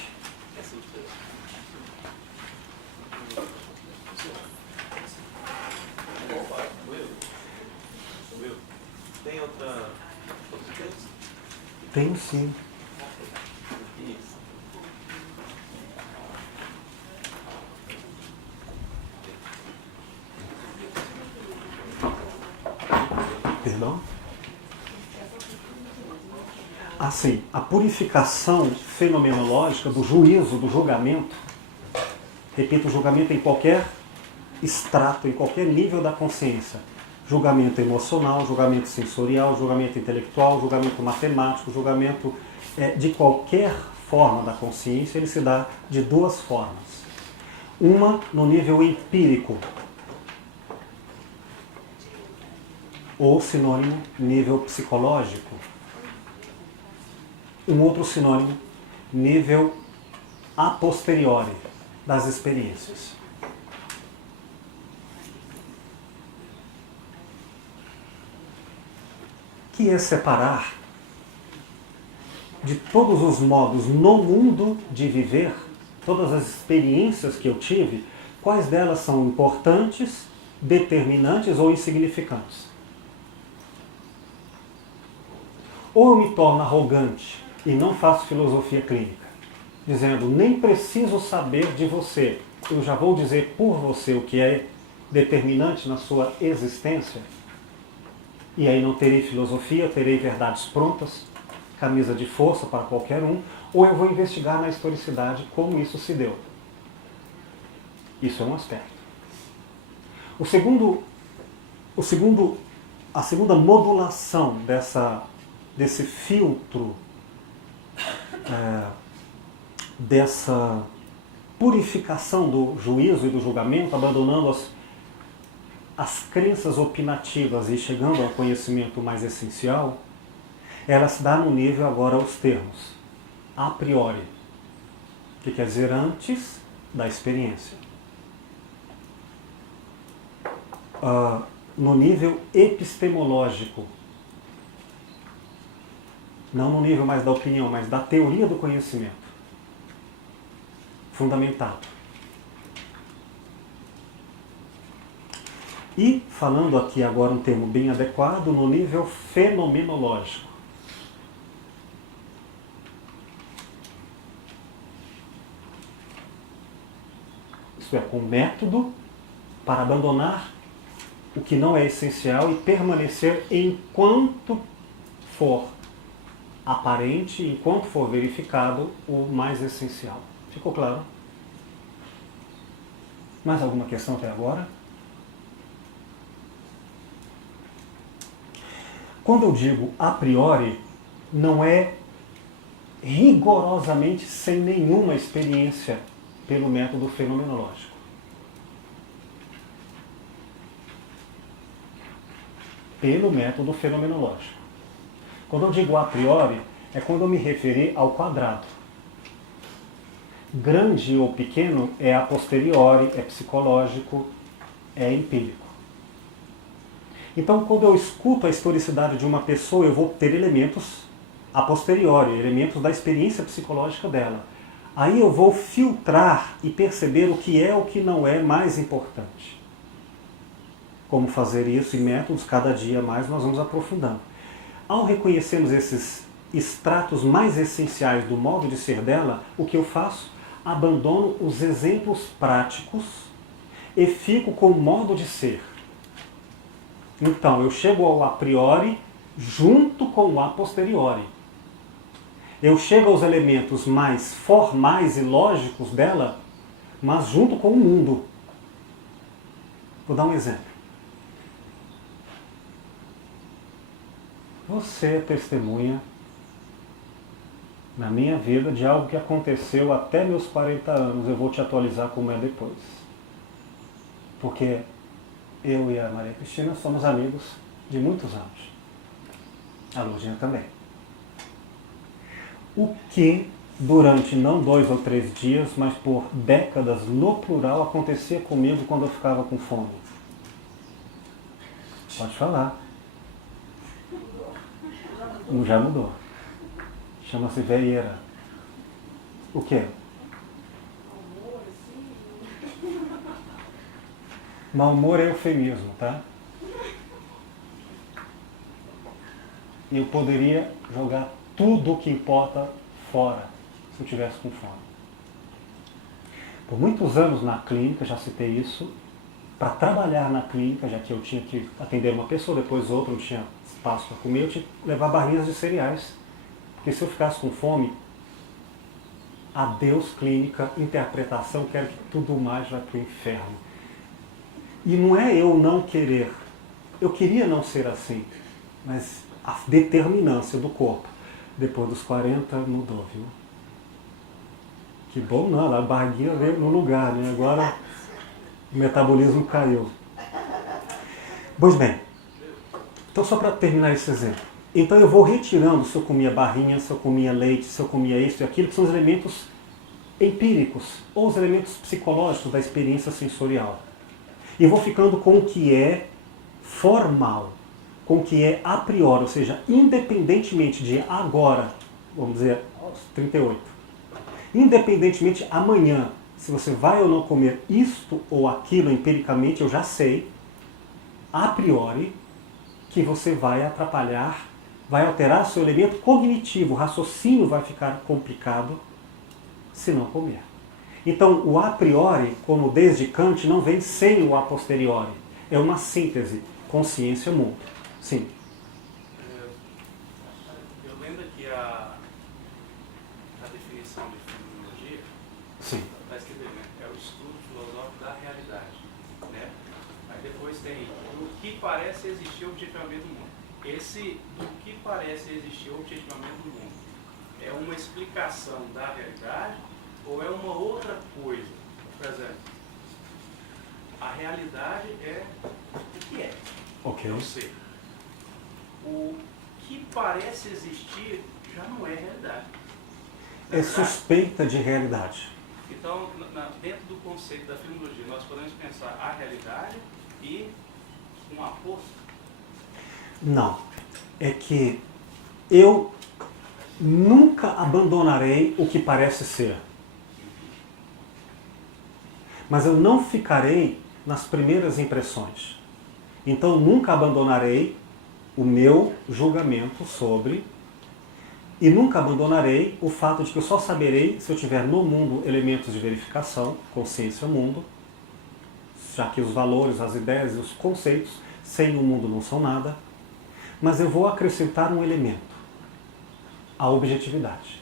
Tem outro texto? Tenho sim. Perdão? Assim, a purificação fenomenológica do juízo, do julgamento, repito, o julgamento em qualquer extrato, em qualquer nível da consciência, julgamento emocional, julgamento sensorial, julgamento intelectual, julgamento matemático, julgamento de qualquer forma da consciência, ele se dá de 2 formas. Uma no nível empírico, ou sinônimo, nível psicológico. Um outro sinônimo, nível a posteriori das experiências. Que é separar de todos os modos no mundo de viver, todas as experiências que eu tive, quais delas são importantes, determinantes ou insignificantes. Ou eu me torno arrogante e não faço filosofia clínica, dizendo, nem preciso saber de você, eu já vou dizer por você o que é determinante na sua existência. e aí não terei filosofia, terei verdades prontas, camisa de força para qualquer um, ou eu vou investigar na historicidade como isso se deu. Isso é um aspecto. A segunda modulação desse filtro, dessa purificação do juízo e do julgamento, abandonando as crenças opinativas e chegando ao conhecimento mais essencial, ela se dá no nível agora os termos a priori, que quer dizer antes da experiência. No nível epistemológico, não no nível mais da opinião, mas da teoria do conhecimento, fundamentado. E, falando aqui agora um termo bem adequado, no nível fenomenológico. Isso é, com método para abandonar o que não é essencial e permanecer enquanto for aparente, enquanto for verificado o mais essencial. Ficou claro? Mais alguma questão até agora? Quando eu digo a priori, não é rigorosamente sem nenhuma experiência pelo método fenomenológico. Pelo método fenomenológico. Quando eu digo a priori, é quando eu me referir ao quadrado. Grande ou pequeno é a posteriori, é psicológico, é empírico. Então, quando eu escuto a historicidade de uma pessoa, eu vou ter elementos a posteriori, elementos da experiência psicológica dela. Aí eu vou filtrar e perceber o que é o que não é mais importante. Como fazer isso em métodos, cada dia mais nós vamos aprofundando. Ao reconhecermos esses estratos mais essenciais do modo de ser dela, o que eu faço? Abandono os exemplos práticos e fico com o modo de ser. Então, eu chego ao a priori junto com o a posteriori. Eu chego aos elementos mais formais e lógicos dela, mas junto com o mundo. Vou dar um exemplo. Você é testemunha na minha vida de algo que aconteceu até meus 40 anos. Eu vou te atualizar como é depois. Porque eu e a Maria Cristina somos amigos de muitos anos. A Lurdinha também. O que durante não 2 ou 3 dias, mas por décadas no plural, acontecia comigo quando eu ficava com fome? Pode falar. Já mudou. Chama-se veieira. O quê? Mau humor é eufemismo, tá? Eu poderia jogar tudo o que importa fora, se eu estivesse com fome. Por muitos anos na clínica, já citei isso, para trabalhar na clínica, já que eu tinha que atender uma pessoa, depois outra, não tinha espaço para comer, eu tinha que levar barrinhas de cereais. Porque se eu ficasse com fome, adeus clínica, interpretação, quero que tudo mais vá para o inferno. E não é eu não querer. Eu queria não ser assim, mas a determinância do corpo, depois dos 40, mudou, viu? Que bom não, a barriguinha veio no lugar, né? Agora o metabolismo caiu. Pois bem, então só para terminar esse exemplo. Então eu vou retirando se eu comia barrinha, se eu comia leite, se eu comia isso e aquilo, que são os elementos empíricos, ou os elementos psicológicos da experiência sensorial. E vou ficando com o que é formal, com o que é a priori, ou seja, independentemente de agora, vamos dizer, aos 38, independentemente amanhã, se você vai ou não comer isto ou aquilo empiricamente, eu já sei, a priori, que você vai atrapalhar, vai alterar seu elemento cognitivo, o raciocínio vai ficar complicado se não comer. Então, o a priori, como desde Kant, não vem sem o a posteriori. É uma síntese, consciência-mundo. Sim. definição de fenomenologia, Sim. está escrito aí, né? É o estudo filosófico da realidade, né? Aí depois tem o que parece existir objetivamente no mundo. Esse do que parece existir objetivamente no mundo é uma explicação da realidade ou é uma outra coisa? Por exemplo, a realidade é o que é. Ok. É o ser. O que parece existir já não é realidade. É suspeita de realidade. Então, dentro do conceito da fenomenologia, nós podemos pensar a realidade e um aposto. Não. É que eu nunca abandonarei o que parece ser. Mas eu não ficarei nas primeiras impressões. Então nunca abandonarei o meu julgamento sobre, e nunca abandonarei o fato de que eu só saberei se eu tiver no mundo elementos de verificação, consciência mundo, já que os valores, as ideias e os conceitos sem o mundo não são nada, mas eu vou acrescentar um elemento, a objetividade.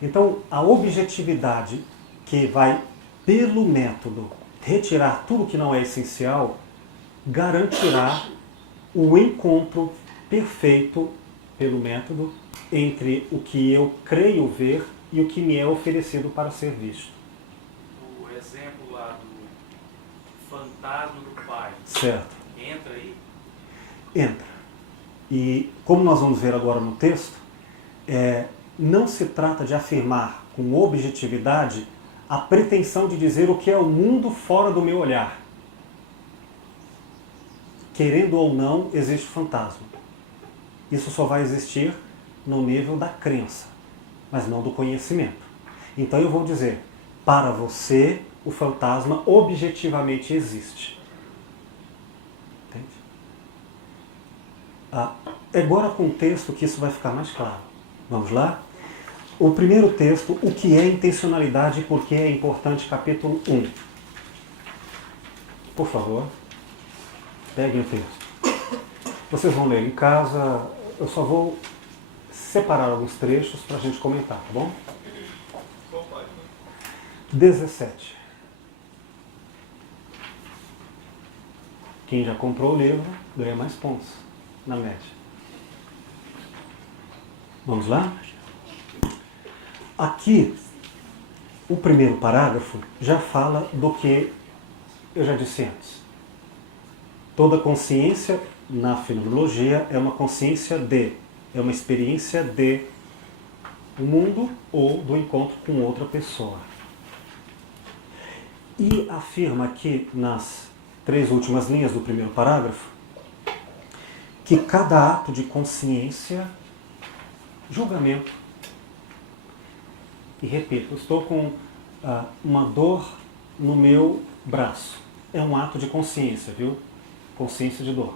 Então a objetividade que vai, pelo método, retirar tudo que não é essencial, garantirá o encontro perfeito, pelo método, entre o que eu creio ver e o que me é oferecido para ser visto. O exemplo lá do fantasma do pai. Certo. Entra aí? Entra. E como nós vamos ver agora no texto, não se trata de afirmar com objetividade a pretensão de dizer o que é o mundo fora do meu olhar. Querendo ou não, existe fantasma. Isso só vai existir no nível da crença, mas não do conhecimento. Então eu vou dizer, para você, o fantasma objetivamente existe. Entende? Agora com o texto que isso vai ficar mais claro. Vamos lá? O primeiro texto, o que é intencionalidade e por que é importante, capítulo 1. Por favor, peguem o texto. Vocês vão ler em casa, eu só vou separar alguns trechos para a gente comentar, tá bom? Qual página? 17. Quem já comprou o livro ganha mais pontos, na média. Vamos lá? Aqui, o primeiro parágrafo já fala do que eu já disse antes. Toda consciência na fenomenologia é uma consciência de, é uma experiência de o mundo ou do encontro com outra pessoa. E afirma aqui nas 3 últimas linhas do primeiro parágrafo que cada ato de consciência, julgamento, e repito, eu estou com uma dor no meu braço. É um ato de consciência, viu? Consciência de dor.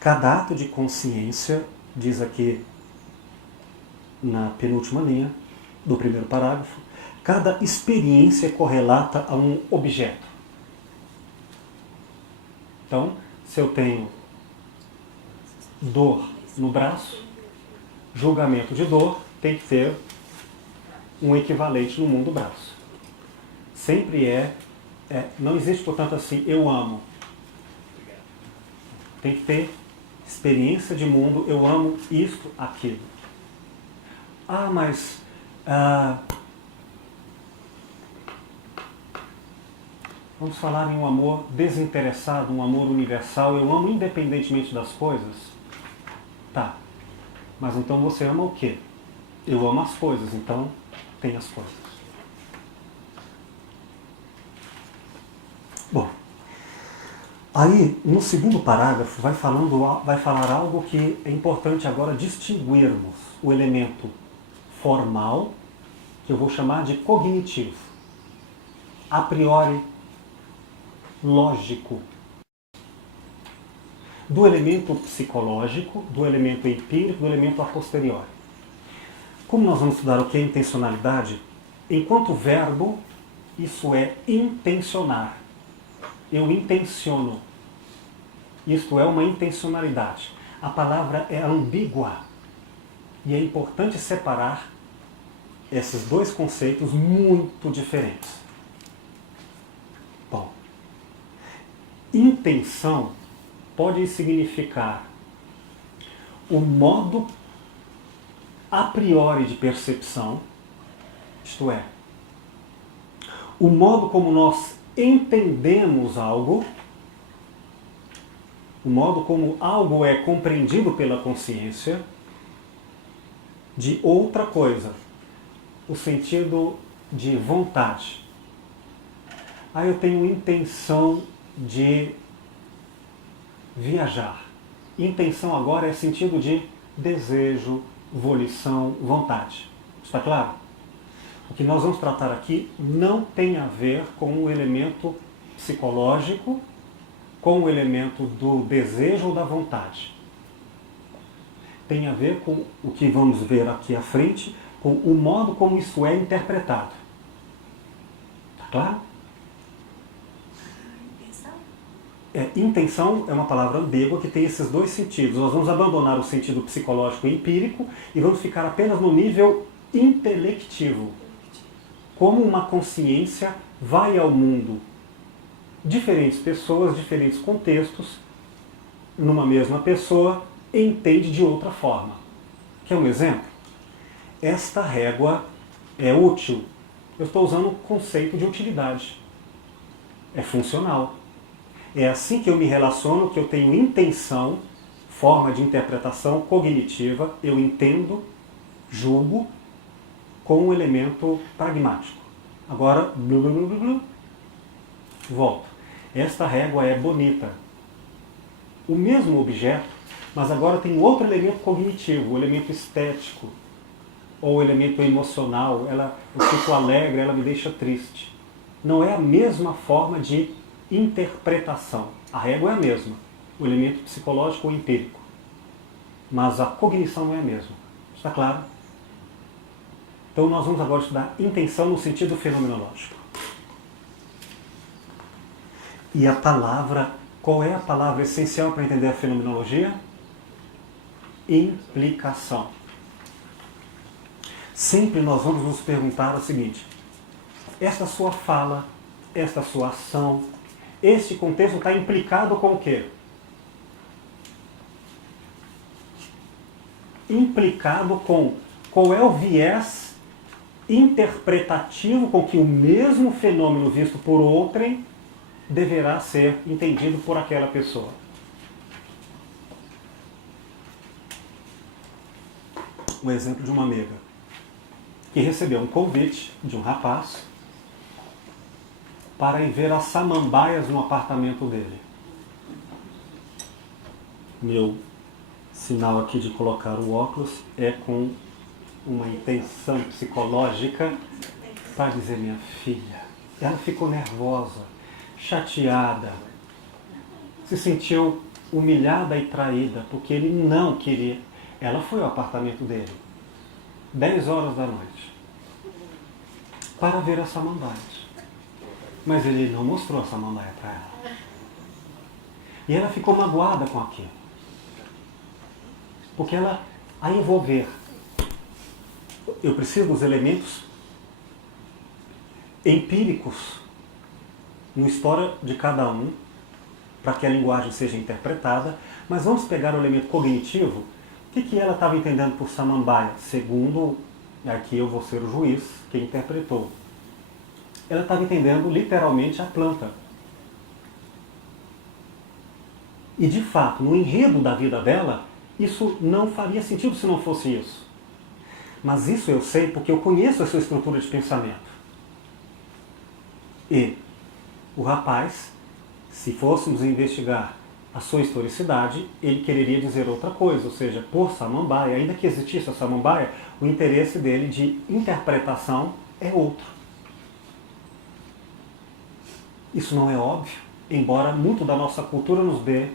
Cada ato de consciência, diz aqui na penúltima linha do primeiro parágrafo, cada experiência é correlata a um objeto. Então, se eu tenho dor no braço, julgamento de dor tem que ter um equivalente no mundo do braço. Sempre não existe, portanto, assim, eu amo. Tem que ter experiência de mundo, eu amo isto, aquilo. Mas vamos falar em um amor desinteressado, um amor universal, eu amo independentemente das coisas? Tá. Mas então você ama o quê? Eu amo as coisas, então tem as coisas. Bom, aí no segundo parágrafo vai falar algo que é importante agora distinguirmos o elemento formal, que eu vou chamar de cognitivo, a priori lógico, do elemento psicológico, do elemento empírico, do elemento a posteriori. Como nós vamos estudar o que é intencionalidade, enquanto verbo, isso é intencionar. Eu intenciono. Isto é uma intencionalidade. A palavra é ambígua. E é importante separar esses dois conceitos muito diferentes. Bom, intenção pode significar o modo a priori de percepção, isto é, o modo como nós entendemos algo, o modo como algo é compreendido pela consciência, de outra coisa, o sentido de vontade. Aí eu tenho intenção de viajar. Intenção agora é sentido de desejo, volição, vontade. Está claro? O que nós vamos tratar aqui não tem a ver com o elemento psicológico, com o elemento do desejo ou da vontade. Tem a ver com o que vamos ver aqui à frente, com o modo como isso é interpretado. Está claro? Intenção é uma palavra ambígua que tem esses dois sentidos. Nós vamos abandonar o sentido psicológico e empírico e vamos ficar apenas no nível intelectivo. Como uma consciência vai ao mundo. Diferentes pessoas, diferentes contextos, numa mesma pessoa, entende de outra forma. Quer um exemplo? Esta régua é útil. Eu estou usando o conceito de utilidade. É funcional. É assim que eu me relaciono, que eu tenho intenção, forma de interpretação cognitiva, eu entendo, julgo, com um elemento pragmático. Agora, volto. Esta régua é bonita. O mesmo objeto, mas agora tem outro elemento cognitivo, o elemento estético, ou o elemento emocional. Eu fico alegre, ela me deixa triste. Não é a mesma forma de interpretação. A régua é a mesma, o elemento psicológico ou empírico. Mas a cognição não é a mesma. Está claro? Então nós vamos agora estudar intenção no sentido fenomenológico. E a palavra, qual é a palavra essencial para entender a fenomenologia? Implicação. Sempre nós vamos nos perguntar o seguinte: esta sua fala, esta sua ação, este contexto está implicado com o quê? Implicado com qual é o viés interpretativo com que o mesmo fenômeno visto por outrem deverá ser entendido por aquela pessoa. Um exemplo de uma amiga que recebeu um convite de um rapaz para ir ver as samambaias no apartamento dele. Meu sinal aqui de colocar o óculos é com uma intenção psicológica para dizer minha filha. Ela ficou nervosa, chateada, se sentiu humilhada e traída, porque ele não queria. Ela foi ao apartamento dele, 10 horas da noite, para ver as samambaias. Mas ele não mostrou a samambaia para ela. E ela ficou magoada com aquilo. Porque ela, a envolver, eu preciso dos elementos empíricos no história de cada um, para que a linguagem seja interpretada, mas vamos pegar o elemento cognitivo. O que ela estava entendendo por samambaia? Segundo, aqui eu vou ser o juiz, quem interpretou. Ela estava entendendo literalmente a planta. E de fato, no enredo da vida dela, isso não faria sentido se não fosse isso. Mas isso eu sei porque eu conheço a sua estrutura de pensamento. E o rapaz, se fôssemos investigar a sua historicidade, ele quereria dizer outra coisa, ou seja, por samambaia, ainda que existisse a samambaia, o interesse dele de interpretação é outro. Isso não é óbvio, embora muito da nossa cultura nos dê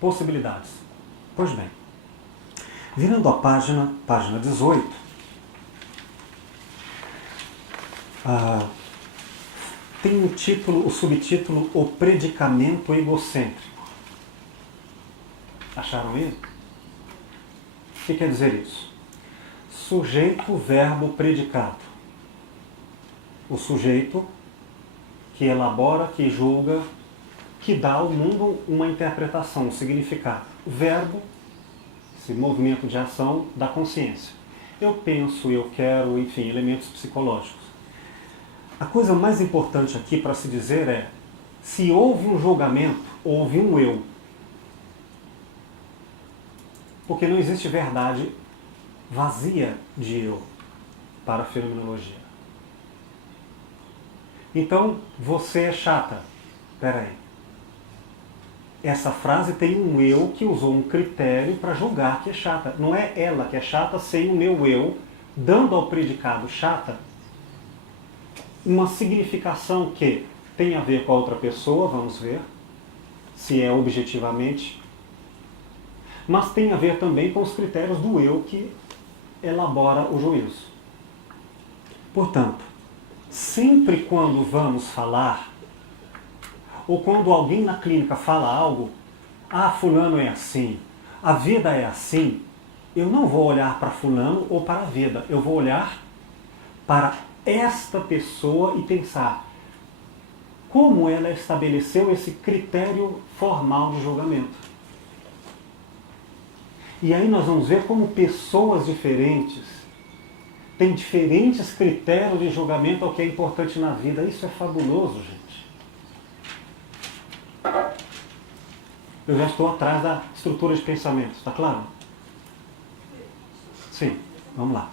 possibilidades. Pois bem, virando a página 18, tem um título, o subtítulo O Predicamento Egocêntrico. Acharam isso? O que quer dizer isso? sujeito, verbo, predicado. O sujeito que elabora, que julga, que dá ao mundo uma interpretação, um significado. O verbo, esse movimento de ação da consciência. Eu penso, eu quero, enfim, elementos psicológicos. A coisa mais importante aqui para se dizer é: se houve um julgamento, houve um eu. Porque não existe verdade vazia de eu para a fenomenologia. Então, você é chata. Espera aí. Essa frase tem um eu que usou um critério para julgar que é chata. Não é ela que é chata sem o meu eu, dando ao predicado chata uma significação que tem a ver com a outra pessoa, vamos ver, se é objetivamente, mas tem a ver também com os critérios do eu que elabora o juízo. Portanto, sempre quando vamos falar, ou quando alguém na clínica fala algo, fulano é assim, a vida é assim, eu não vou olhar para fulano ou para a vida, eu vou olhar para esta pessoa e pensar como ela estabeleceu esse critério formal de julgamento. E aí nós vamos ver como pessoas diferentes têm diferentes critérios de julgamento ao que é importante na vida. Isso é fabuloso, gente. Eu já estou atrás da estrutura de pensamento, está claro? Sim, vamos lá.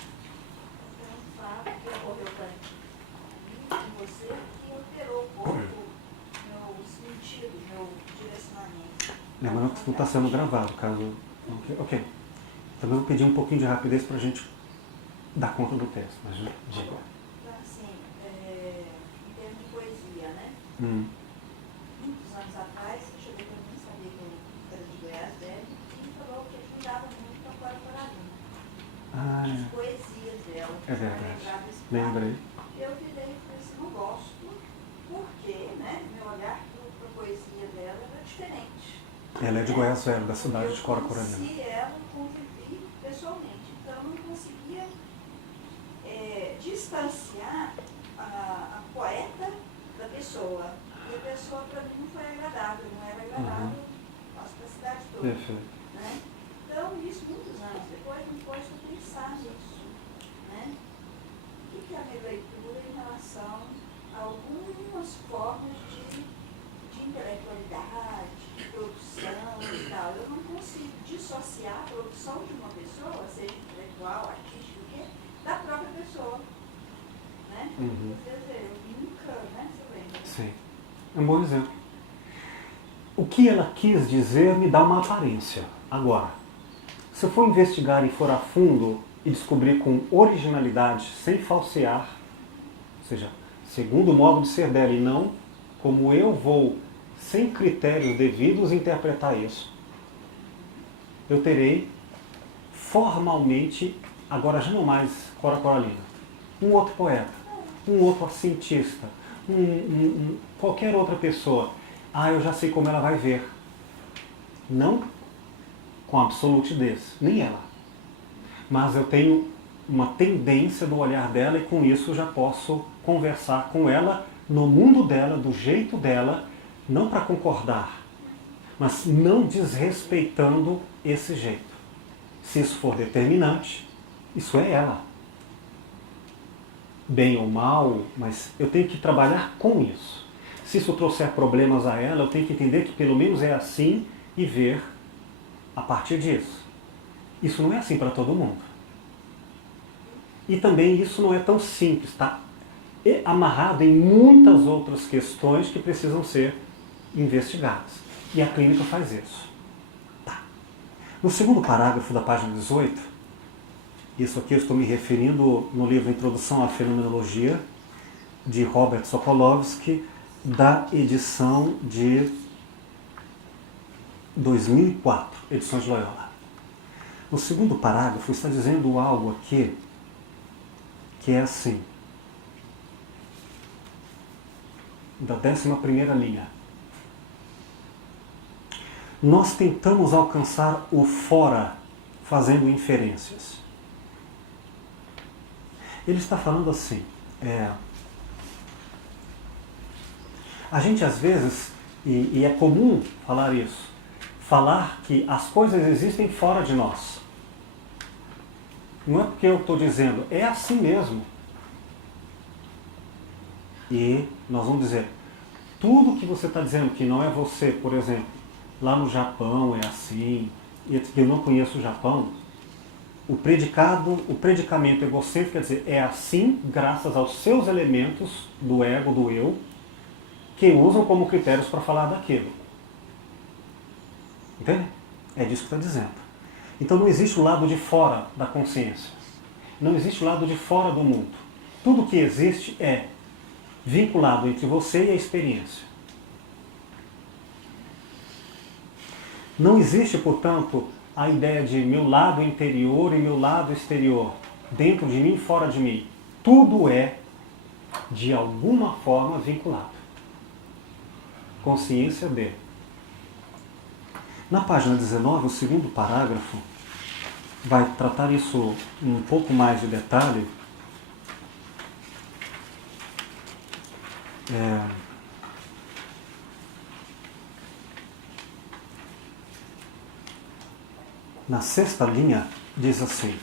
Mas não está sendo gravado, caso... Ok. Também vou pedir um pouquinho de rapidez para a gente dar conta do texto. Mas diga. Assim, em termos de poesia, né? Muitos anos atrás, você chegou para mim, sabia que eu era de Goiás, dele, e falou que ajudava muito a Clara Coralina. As poesias dela. É verdade. Lembrei. Eu virei e falei assim, não gosto, porque, né, meu olhar para a poesia dela era diferente. Ela é de Goiás Velho, da cidade de Cora Coralina. Eu conheci ela, convivi pessoalmente, então eu não conseguia distanciar a poeta da pessoa. E a pessoa para mim não foi agradável, não era agradável a cidade toda. Perfeito. Né? Então, isso muitos anos depois me pôs a pensar nisso. Né? O que é a minha leitura em relação a algumas formas de intelectualidade, de produção e tal. Eu não consigo dissociar a produção de uma pessoa, seja intelectual, artística, o quê, da própria pessoa. Né? Quer dizer, eu nunca, né, você lembra? Sim. É um bom exemplo. O que ela quis dizer me dá uma aparência. Agora, se eu for investigar e for a fundo e descobrir com originalidade, sem falsear, ou seja, segundo o modo de ser dela e não como eu vou, sem critérios devidos, interpretar isso, eu terei formalmente, agora já não mais Cora Coralina, um outro poeta, um outro cientista, qualquer outra pessoa. Eu já sei como ela vai ver. Não com absolutidez, nem ela. Mas eu tenho uma tendência do olhar dela e com isso já posso conversar com ela no mundo dela, do jeito dela, não para concordar, mas não desrespeitando esse jeito. Se isso for determinante, isso é ela. Bem ou mal, mas eu tenho que trabalhar com isso. Se isso trouxer problemas a ela, eu tenho que entender que pelo menos é assim e ver a partir disso. Isso não é assim para todo mundo. E também isso não é tão simples, está amarrado em muitas outras questões que precisam ser investigadas. E a clínica faz isso. Tá. No segundo parágrafo da página 18, isso aqui eu estou me referindo no livro Introdução à Fenomenologia, de Robert Sokolovsky, da edição de 2004, edições de Loyola. O segundo parágrafo está dizendo algo aqui que é assim, da 11ª linha. Nós tentamos alcançar o fora fazendo inferências. Ele está falando assim, a gente às vezes, e é comum falar isso, falar que as coisas existem fora de nós. Não é porque eu estou dizendo, é assim mesmo. E nós vamos dizer, tudo que você está dizendo que não é você, por exemplo, lá no Japão é assim, e eu não conheço o Japão, o predicamento egocêntrico quer dizer, é assim graças aos seus elementos do ego, do eu, que usam como critérios para falar daquilo. Entende? É disso que está dizendo. Então não existe o lado de fora da consciência. Não existe o lado de fora do mundo. Tudo que existe é vinculado entre você e a experiência. Não existe, portanto, a ideia de meu lado interior e meu lado exterior, dentro de mim e fora de mim. Tudo é, de alguma forma, vinculado. Consciência de. Na página 19, o segundo parágrafo, vai tratar isso um pouco mais de detalhe. Na sexta linha, diz assim: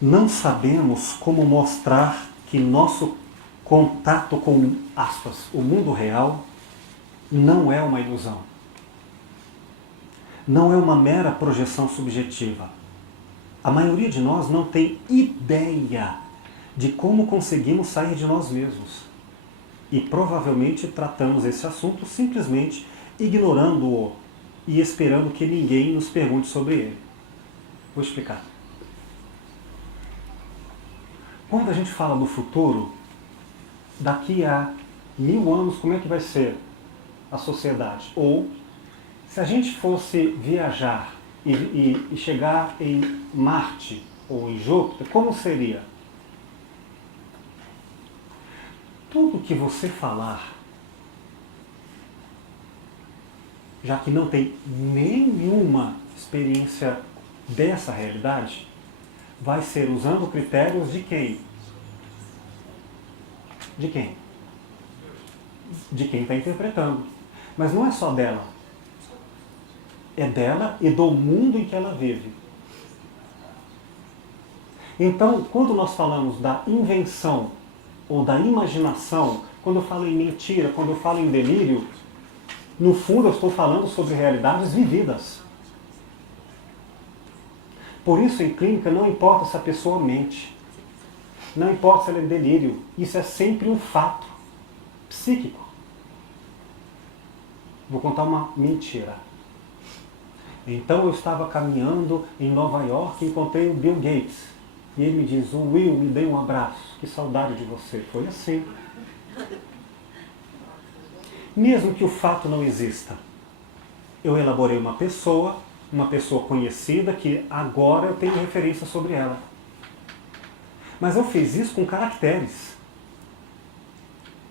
não sabemos como mostrar que nosso contato com, aspas, o mundo real não é uma ilusão. Não é uma mera projeção subjetiva. A maioria de nós não tem ideia de como conseguimos sair de nós mesmos. E provavelmente tratamos esse assunto simplesmente ignorando-o e esperando que ninguém nos pergunte sobre ele. Vou explicar. Quando a gente fala do futuro, daqui a 1000 anos, como é que vai ser a sociedade? Ou, se a gente fosse viajar e chegar em Marte ou em Júpiter, como seria? Tudo que você falar, já que não tem nenhuma experiência dessa realidade, vai ser usando critérios de quem? De quem? De quem está interpretando. Mas não é só dela. É dela e do mundo em que ela vive. Então, quando nós falamos da invenção ou da imaginação, quando eu falo em mentira, quando eu falo em delírio, no fundo eu estou falando sobre realidades vividas. Por isso, em clínica, não importa se a pessoa mente. Não importa se ela é delírio. Isso é sempre um fato psíquico. Vou contar uma mentira. Então eu estava caminhando em Nova York e encontrei o Bill Gates. E ele me diz, Will, me dê um abraço. Que saudade de você. Foi assim. Mesmo que o fato não exista, eu elaborei uma pessoa conhecida, que agora eu tenho referência sobre ela. Mas eu fiz isso com caracteres.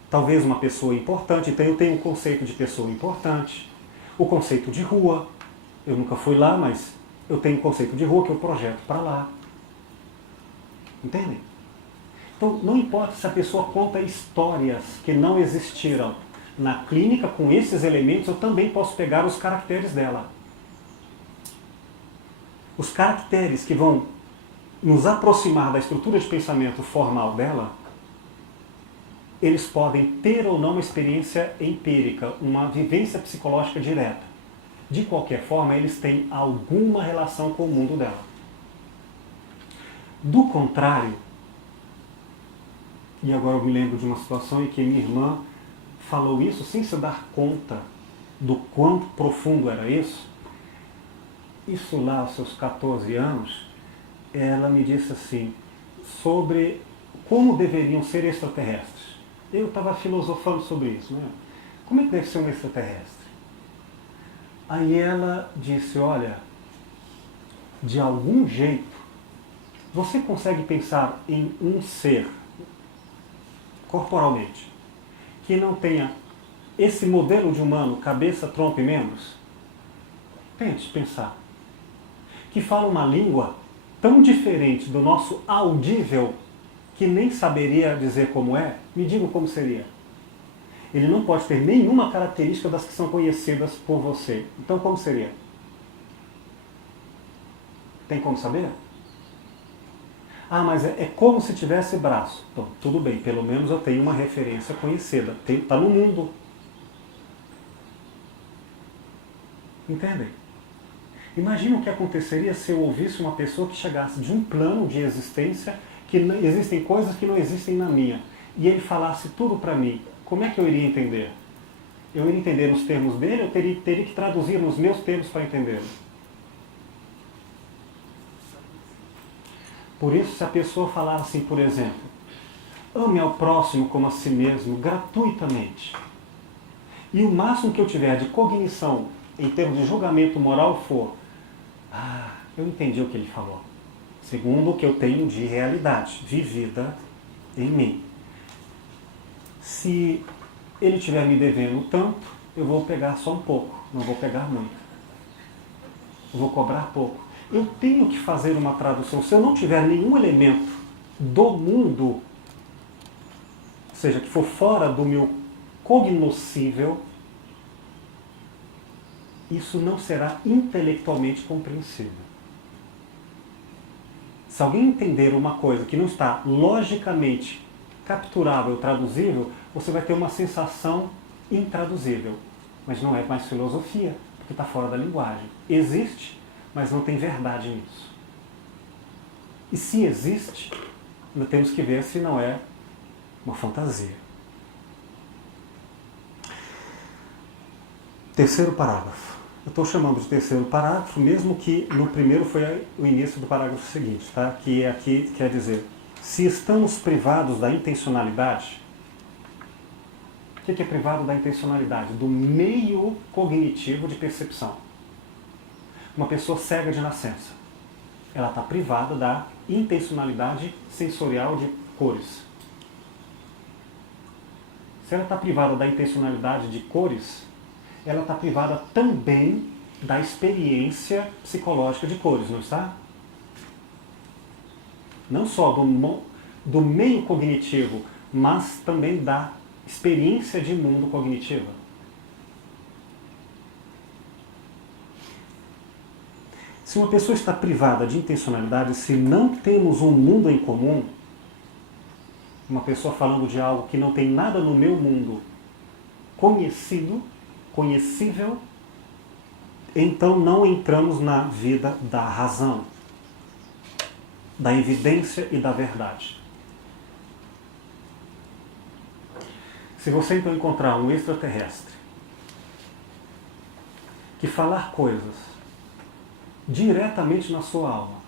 Talvez uma pessoa importante, então eu tenho um conceito de pessoa importante, o conceito de rua. Eu nunca fui lá, mas eu tenho um conceito de rua que eu projeto para lá. Entendem? Então, não importa se a pessoa conta histórias que não existiram. Na clínica, com esses elementos, eu também posso pegar os caracteres dela. Os caracteres que vão nos aproximar da estrutura de pensamento formal dela, eles podem ter ou não uma experiência empírica, uma vivência psicológica direta. De qualquer forma, eles têm alguma relação com o mundo dela. Do contrário, e agora eu me lembro de uma situação em que minha irmã falou isso sem se dar conta do quão profundo era isso. Isso lá aos seus 14 anos, ela me disse assim, sobre como deveriam ser extraterrestres. Eu estava filosofando sobre isso, né? Como é que deve ser um extraterrestre? Aí ela disse, olha, de algum jeito, você consegue pensar em um ser, corporalmente, que não tenha esse modelo de humano, cabeça, tronco e membros? Tente pensar. Que fala uma língua tão diferente do nosso audível que nem saberia dizer como é, me diga como seria. Ele não pode ter nenhuma característica das que são conhecidas por você. Então como seria? Tem como saber? Ah, mas é como se tivesse braço. Então, tudo bem, pelo menos eu tenho uma referência conhecida. Está no mundo. Entendem? Imagina o que aconteceria se eu ouvisse uma pessoa que chegasse de um plano de existência, que existem coisas que não existem na minha, e ele falasse tudo para mim. Como é que eu iria entender? Eu iria entender nos termos dele, ou teria que traduzir nos meus termos para entendê-lo? Por isso, se a pessoa falar assim, por exemplo, ame ao próximo como a si mesmo, gratuitamente, e o máximo que eu tiver de cognição em termos de julgamento moral for, eu entendi o que ele falou, segundo o que eu tenho de realidade vivida em mim. Se ele estiver me devendo tanto, eu vou pegar só um pouco, não vou pegar muito. Eu vou cobrar pouco. Eu tenho que fazer uma tradução. Se eu não tiver nenhum elemento do mundo, ou seja, que for fora do meu cognoscível, isso não será intelectualmente compreensível. Se alguém entender uma coisa que não está logicamente capturável, traduzível, você vai ter uma sensação intraduzível. Mas não é mais filosofia, porque está fora da linguagem. Existe, mas não tem verdade nisso. E se existe, nós temos que ver se não é uma fantasia. Terceiro parágrafo. Eu estou chamando de terceiro parágrafo, mesmo que no primeiro foi o início do parágrafo seguinte, tá? Que aqui quer dizer, se estamos privados da intencionalidade, o que é privado da intencionalidade? Do meio cognitivo de percepção. Uma pessoa cega de nascença, ela está privada da intencionalidade sensorial de cores. Se ela está privada da intencionalidade de cores, ela está privada também da experiência psicológica de cores, não está? Não só do meio cognitivo, mas também da experiência de mundo cognitiva. Se uma pessoa está privada de intencionalidade, se não temos um mundo em comum, uma pessoa falando de algo que não tem nada no meu mundo conhecível, então não entramos na vida da razão, da evidência e da verdade. Se você então encontrar um extraterrestre que falar coisas diretamente na sua alma,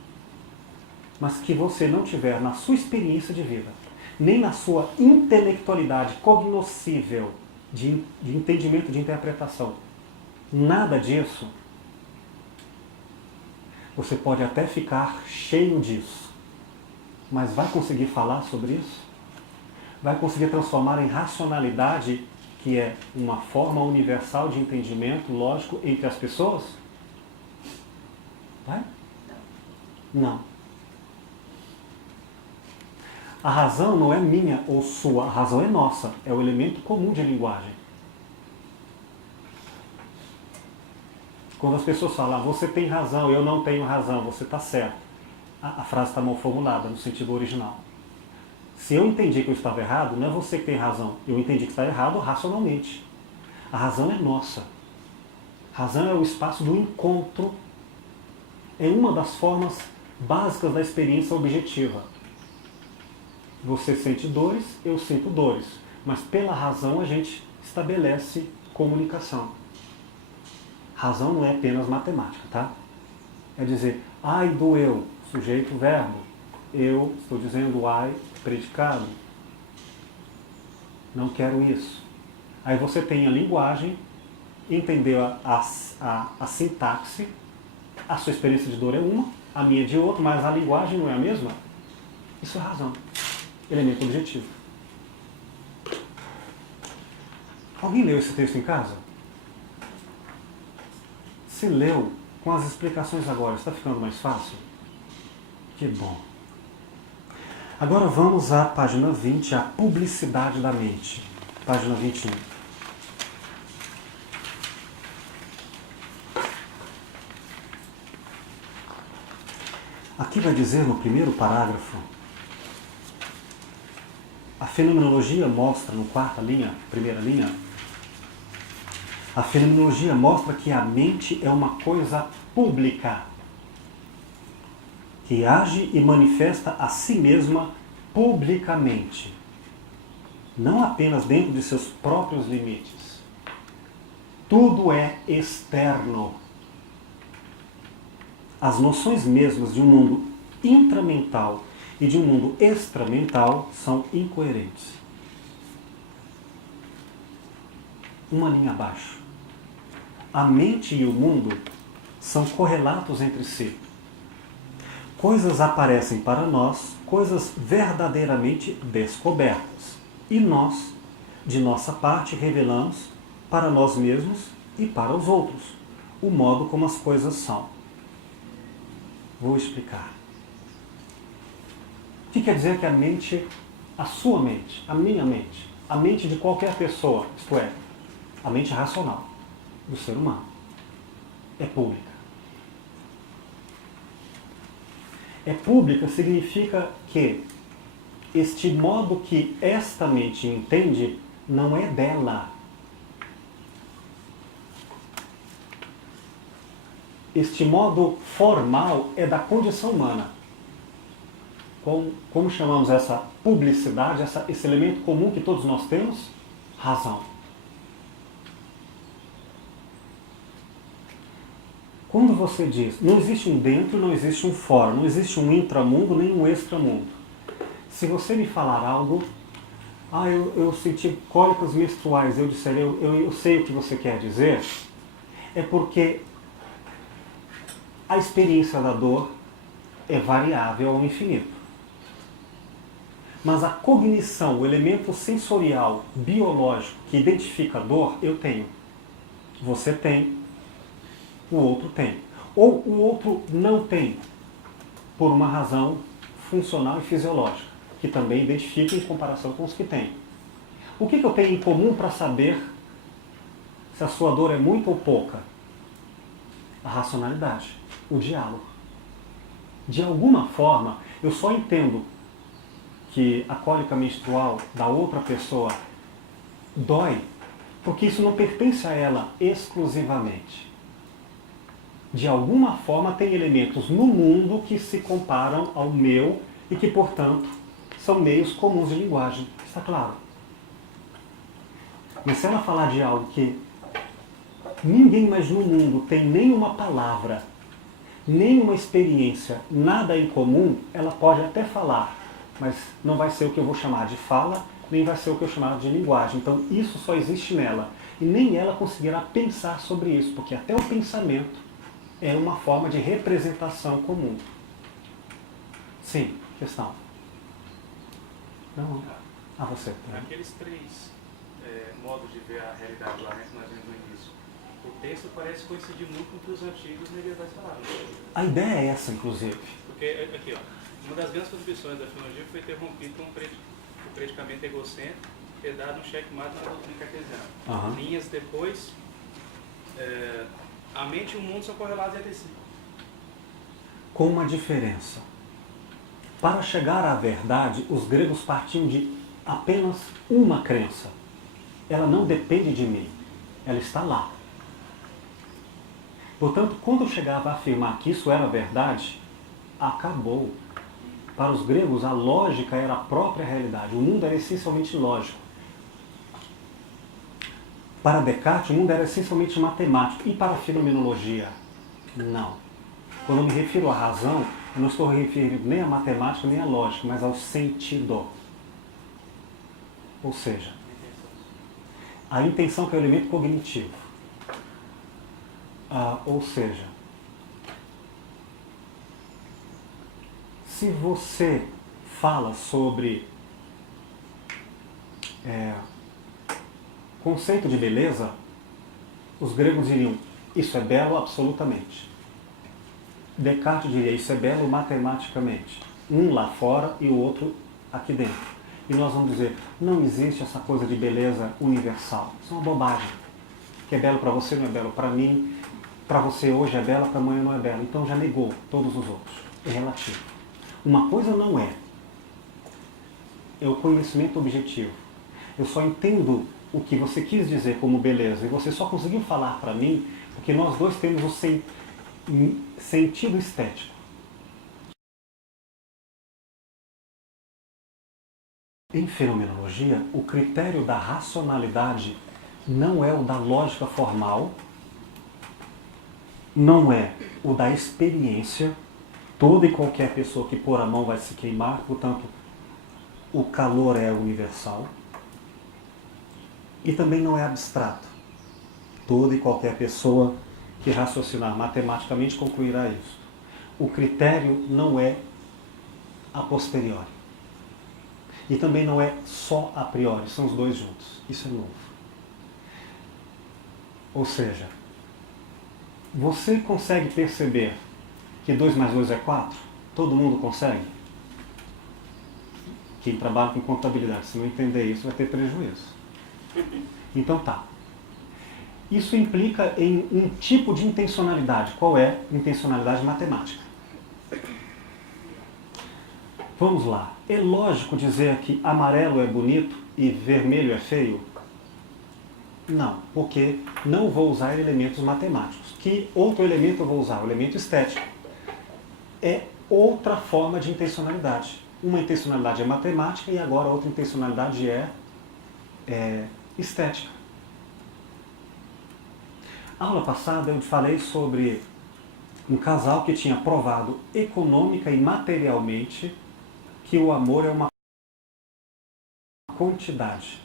mas que você não tiver na sua experiência de vida, nem na sua intelectualidade cognoscível, de entendimento, de interpretação, nada disso, você pode até ficar cheio disso, mas vai conseguir falar sobre isso? Vai conseguir transformar em racionalidade, que é uma forma universal de entendimento lógico entre as pessoas? Vai? Não. A razão não é minha ou sua, a razão é nossa, é o elemento comum de linguagem. Quando as pessoas falam, você tem razão, eu não tenho razão, você está certo, a frase está mal formulada no sentido original. Se eu entendi que eu estava errado, não é você que tem razão, eu entendi que está errado racionalmente. A razão é nossa. A razão é o espaço do encontro, é uma das formas básicas da experiência objetiva. Você sente dores, eu sinto dores. Mas pela razão a gente estabelece comunicação. Razão não é apenas matemática, tá? É dizer, ai doeu, sujeito, verbo. Eu estou dizendo ai, predicado. Não quero isso. Aí você tem a linguagem, entendeu a sintaxe, a sua experiência de dor é uma, a minha é de outra, mas a linguagem não é a mesma. Isso é razão. Elemento objetivo. Alguém leu esse texto em casa? Se leu, com as explicações agora, está ficando mais fácil? Que bom. Agora vamos à página 20, a publicidade da mente. Página 21. Aqui vai dizer no primeiro parágrafo, a fenomenologia mostra, no quarta linha, primeira linha, a fenomenologia mostra que a mente é uma coisa pública, que age e manifesta a si mesma publicamente, não apenas dentro de seus próprios limites. Tudo é externo. As noções mesmas de um mundo intramental e de um mundo extramental são incoerentes. Uma linha abaixo. A mente e o mundo são correlatos entre si. Coisas aparecem para nós, coisas verdadeiramente descobertas. E nós, de nossa parte, revelamos para nós mesmos e para os outros o modo como as coisas são. Vou explicar. O que quer dizer que a mente, a sua mente, a minha mente, a mente de qualquer pessoa, isto é, a mente racional do ser humano, é pública? É pública significa que este modo que esta mente entende não é dela. Este modo formal é da condição humana. Como chamamos essa publicidade, esse elemento comum que todos nós temos? Razão. Quando você diz, não existe um dentro, não existe um fora, não existe um intramundo nem um extramundo. Se você me falar algo, eu senti cólicas menstruais, eu disser, eu sei o que você quer dizer, é porque a experiência da dor é variável ao infinito. Mas a cognição, o elemento sensorial, biológico, que identifica a dor, eu tenho. Você tem. O outro tem. Ou o outro não tem, por uma razão funcional e fisiológica, que também identifica em comparação com os que têm. O que eu tenho em comum para saber se a sua dor é muito ou pouca? A racionalidade, o diálogo. De alguma forma, eu só entendo que a cólica menstrual da outra pessoa dói, porque isso não pertence a ela exclusivamente. De alguma forma tem elementos no mundo que se comparam ao meu e que, portanto, são meios comuns de linguagem. Está claro? Mas se ela falar de algo que ninguém mais no mundo tem nenhuma palavra, nenhuma experiência, nada em comum, ela pode até falar, mas não vai ser o que eu vou chamar de fala, nem vai ser o que eu chamar de linguagem. Então isso só existe nela. E nem ela conseguirá pensar sobre isso, porque até o pensamento é uma forma de representação comum. Sim, questão. Não. Você. Aqueles três modos de ver a realidade lá, que nós vimos no início, o texto parece coincidir muito com o que os antigos medievais falaram. A ideia é essa, inclusive. Porque, aqui, ó, uma das grandes contribuições da filologia foi ter rompido com o predicamento egocêntrico e dado um checkmate na doutrina cartesiana. Linhas depois, a mente e o mundo são correlados entre si. Com uma diferença. Para chegar à verdade, os gregos partiam de apenas uma crença. Ela não depende de mim. Ela está lá. Portanto, quando eu chegava a afirmar que isso era verdade, acabou. Para os gregos, a lógica era a própria realidade. O mundo era essencialmente lógico. Para Descartes, o mundo era essencialmente matemático. E para a fenomenologia? Não. Quando eu me refiro à razão, eu não estou referindo nem à matemática, nem à lógica, mas ao sentido. Ou seja, a intenção que é o elemento cognitivo. Ou seja, se você fala sobre conceito de beleza, os gregos diriam, isso é belo absolutamente. Descartes diria, isso é belo matematicamente. Um lá fora e o outro aqui dentro. E nós vamos dizer, não existe essa coisa de beleza universal. Isso é uma bobagem. O que é belo para você não é belo para mim, para você hoje é bela, para amanhã não é bela. Então já negou todos os outros. É relativo. Uma coisa não é. É o conhecimento objetivo. Eu só entendo o que você quis dizer como beleza e você só conseguiu falar para mim porque nós dois temos o sentido estético. Em fenomenologia, o critério da racionalidade não é o da lógica formal, não é o da experiência. Toda e qualquer pessoa que pôr a mão vai se queimar, portanto, o calor é universal. E também não é abstrato. Toda e qualquer pessoa que raciocinar matematicamente concluirá isso. O critério não é a posteriori. E também não é só a priori, são os dois juntos. Isso é novo. Ou seja, você consegue perceber que 2 mais 2 é 4? Todo mundo consegue? Quem trabalha com contabilidade, se não entender isso, vai ter prejuízo. Então tá. Isso implica em um tipo de intencionalidade. Qual é? Intencionalidade matemática. Vamos lá. É lógico dizer que amarelo é bonito e vermelho é feio? Não, porque não vou usar elementos matemáticos. Que outro elemento eu vou usar? O elemento estético. É outra forma de intencionalidade. Uma intencionalidade é matemática e agora outra intencionalidade é estética. A aula passada eu falei sobre um casal que tinha provado econômica e materialmente que o amor é uma quantidade.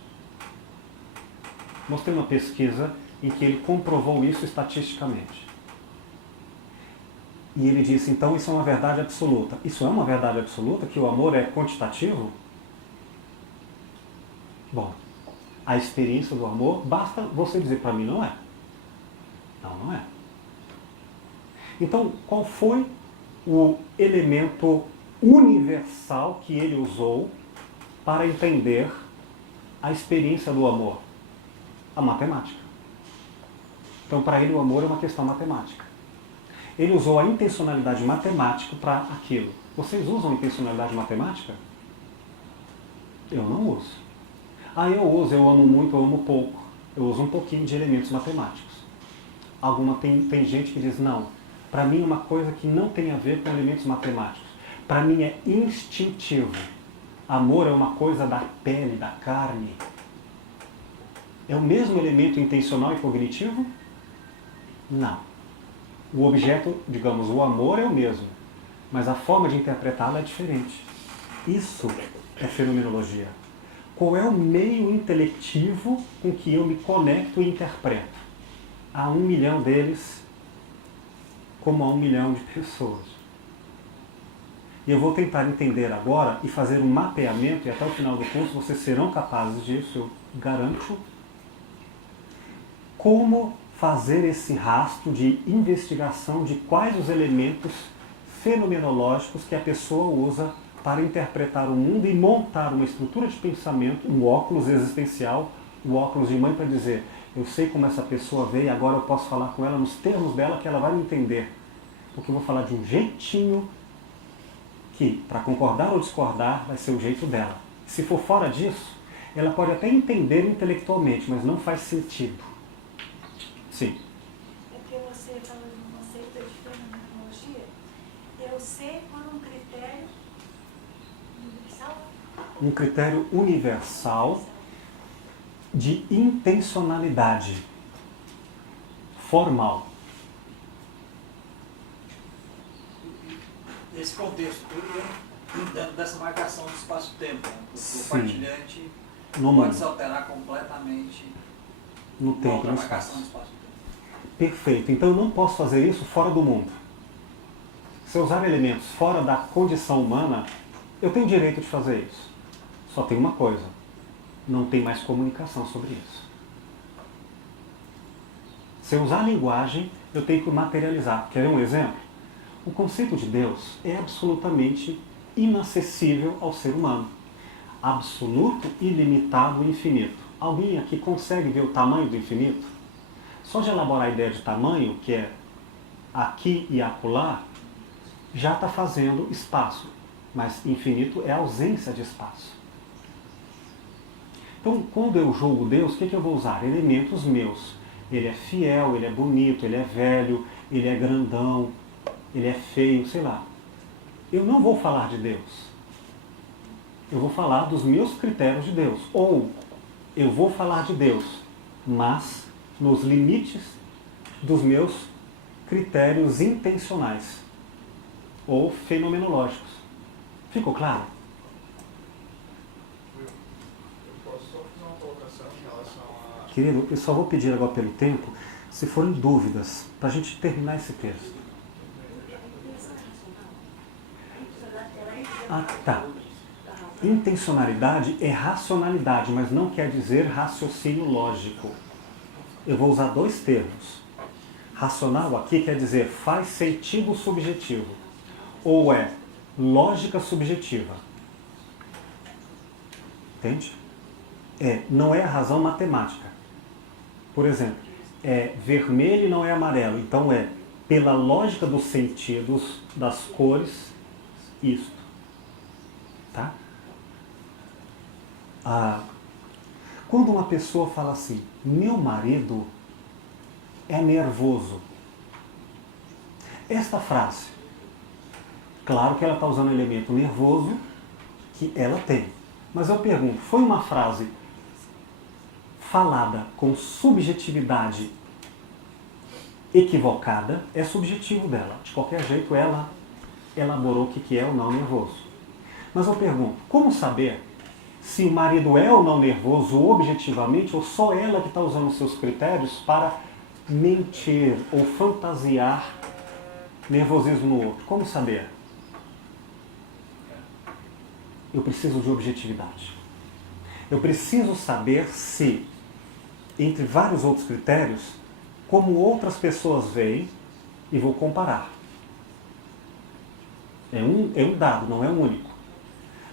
Mostrei uma pesquisa em que ele comprovou isso estatisticamente. E ele disse, então isso é uma verdade absoluta. Isso é uma verdade absoluta, que o amor é quantitativo? Bom, a experiência do amor, basta você dizer para mim, não é. Não, não é. Então, qual foi o elemento universal que ele usou para entender a experiência do amor? A matemática. Então, para ele, o amor é uma questão matemática. Ele usou a intencionalidade matemática para aquilo. Vocês usam intencionalidade matemática? Eu não uso. Eu uso, eu amo muito, eu amo pouco. Eu uso um pouquinho de elementos matemáticos. Tem gente que diz, não, para mim é uma coisa que não tem a ver com elementos matemáticos. Para mim é instintivo. Amor é uma coisa da pele, da carne. É o mesmo elemento intencional e cognitivo? Não. O objeto, digamos, o amor é o mesmo, mas a forma de interpretá-lo é diferente. Isso é fenomenologia. Qual é o meio intelectivo com que eu me conecto e interpreto? Há 1 milhão deles, como há 1 milhão de pessoas. E eu vou tentar entender agora e fazer um mapeamento, e até o final do curso vocês serão capazes disso, eu garanto, como fazer esse rastro de investigação de quais os elementos fenomenológicos que a pessoa usa para interpretar o mundo e montar uma estrutura de pensamento, um óculos existencial, o óculos de mãe para dizer, eu sei como essa pessoa veio e agora eu posso falar com ela nos termos dela que ela vai me entender. Porque eu vou falar de um jeitinho que, para concordar ou discordar, vai ser o jeito dela. Se for fora disso, ela pode até entender intelectualmente, mas não faz sentido. Sim. É porque você falou de um conceito de fenomenologia. Eu sei por um critério universal? Um critério universal de intencionalidade formal. Nesse contexto todo, dentro dessa marcação do espaço-tempo, né? O partilhante No pode mundo. se alterar completamente No com tempo e outra no marcação do espaço. espaço-tempo. Perfeito. Então eu não posso fazer isso fora do mundo. Se eu usar elementos fora da condição humana, eu tenho direito de fazer isso. Só tem uma coisa. Não tem mais comunicação sobre isso. Se eu usar a linguagem, eu tenho que materializar. Quer ver um exemplo? O conceito de Deus é absolutamente inacessível ao ser humano. absoluto, ilimitado e infinito. Alguém aqui consegue ver o tamanho do infinito? Só de elaborar a ideia de tamanho, que é aqui e acolá, já está fazendo espaço. Mas infinito é ausência de espaço. Então, quando eu julgo Deus, o que eu vou usar? Elementos meus. Ele é fiel, ele é bonito, ele é velho, ele é grandão, ele é feio, sei lá. Eu não vou falar de Deus. Eu vou falar dos meus critérios de Deus. Ou eu vou falar de Deus, mas nos limites dos meus critérios intencionais ou fenomenológicos. Ficou claro? Eu posso só fazer uma colocação em relação a... Querido, eu só vou pedir agora pelo tempo, se forem dúvidas, para a gente terminar esse texto. Ah, tá. Intencionalidade é racionalidade, mas não quer dizer raciocínio lógico. Eu vou usar dois termos. Racional aqui quer dizer faz sentido subjetivo, ou é lógica subjetiva. Entende? Não é a razão matemática. Por exemplo, vermelho e não é amarelo. Então pela lógica dos sentidos, das cores, isto. Tá? Quando uma pessoa fala assim, meu marido é nervoso. Esta frase, claro que ela está usando o elemento nervoso que ela tem. Mas eu pergunto, foi uma frase falada com subjetividade equivocada? É subjetivo dela. De qualquer jeito, ela elaborou o que é ou não nervoso. Mas eu pergunto, como saber se o marido é ou não nervoso objetivamente, ou só ela que está usando os seus critérios para mentir ou fantasiar nervosismo no outro? Como saber? Eu preciso de objetividade. Eu preciso saber se, entre vários outros critérios, como outras pessoas veem, e vou comparar. É um dado, não é um único.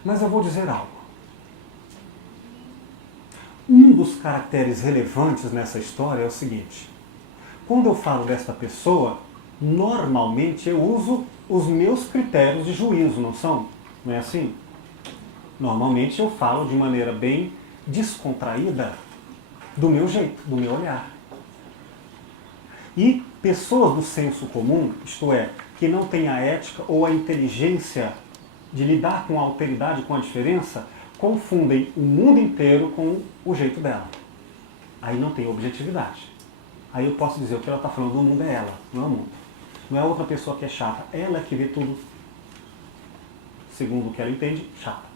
Mas eu vou dizer algo. Um dos caracteres relevantes nessa história é o seguinte. Quando eu falo desta pessoa, normalmente eu uso os meus critérios de juízo, não são? Não é assim? Normalmente eu falo de maneira bem descontraída do meu jeito, do meu olhar. E pessoas do senso comum, isto é, que não têm a ética ou a inteligência de lidar com a alteridade, com a diferença, confundem o mundo inteiro com o jeito dela. Aí não tem objetividade. Aí eu posso dizer, o que ela está falando do mundo é ela, não é o mundo. Não é outra pessoa que é chata, ela que vê tudo segundo o que ela entende, chata.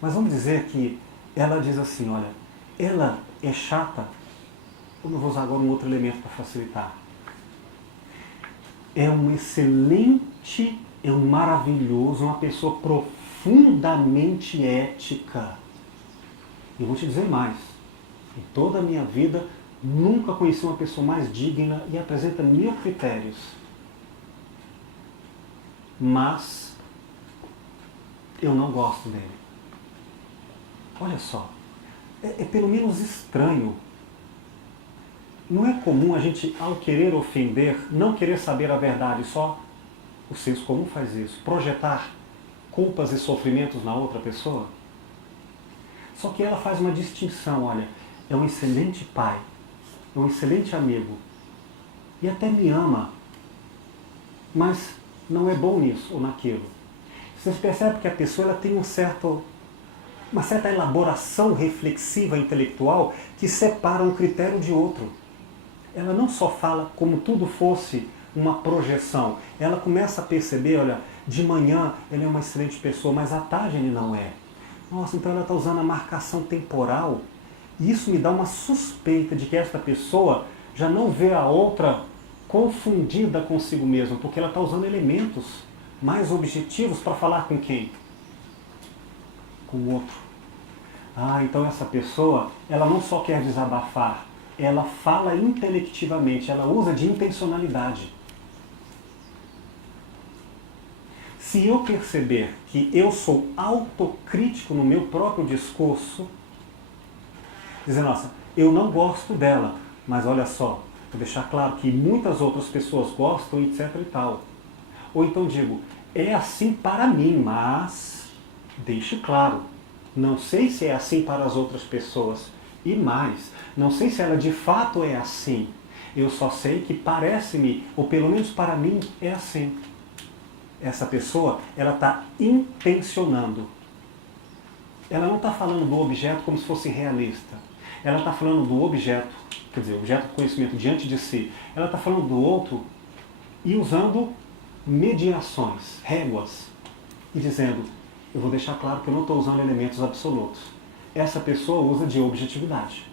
Mas vamos dizer que ela diz assim, olha, ela é chata, eu não vou usar agora um outro elemento para facilitar. É um excelente, é um maravilhoso, uma pessoa profundamente ética. E vou te dizer mais, em toda a minha vida, nunca conheci uma pessoa mais digna e apresenta 1000 critérios. Mas eu não gosto dele. Olha só, é pelo menos estranho. Não é comum a gente, ao querer ofender, não querer saber a verdade, só o senso comum faz isso, projetar culpas e sofrimentos na outra pessoa. Só que ela faz uma distinção, olha, é um excelente pai, é um excelente amigo, e até me ama, mas não é bom nisso ou naquilo. Vocês percebem que a pessoa ela tem uma certa elaboração reflexiva intelectual que separa um critério de outro. Ela não só fala como tudo fosse uma projeção, ela começa a perceber, olha, de manhã ele é uma excelente pessoa, mas à tarde ele não é. Nossa, então ela está usando a marcação temporal, e isso me dá uma suspeita de que esta pessoa já não vê a outra confundida consigo mesma, porque ela está usando elementos mais objetivos para falar com quem? Com o outro. Então essa pessoa, ela não só quer desabafar, ela fala intelectivamente, ela usa de intencionalidade. Se eu perceber que eu sou autocrítico no meu próprio discurso, dizendo, nossa, eu não gosto dela, mas olha só, vou deixar claro que muitas outras pessoas gostam, etc e tal. Ou então digo, é assim para mim, mas deixe claro, não sei se é assim para as outras pessoas. E mais, não sei se ela de fato é assim. Eu só sei que parece-me, ou pelo menos para mim, é assim. Essa pessoa, ela está intencionando. Ela não está falando do objeto como se fosse realista. Ela está falando do objeto, quer dizer, objeto de conhecimento diante de si. Ela está falando do outro e usando mediações, réguas. E dizendo, eu vou deixar claro que eu não estou usando elementos absolutos. Essa pessoa usa de objetividade.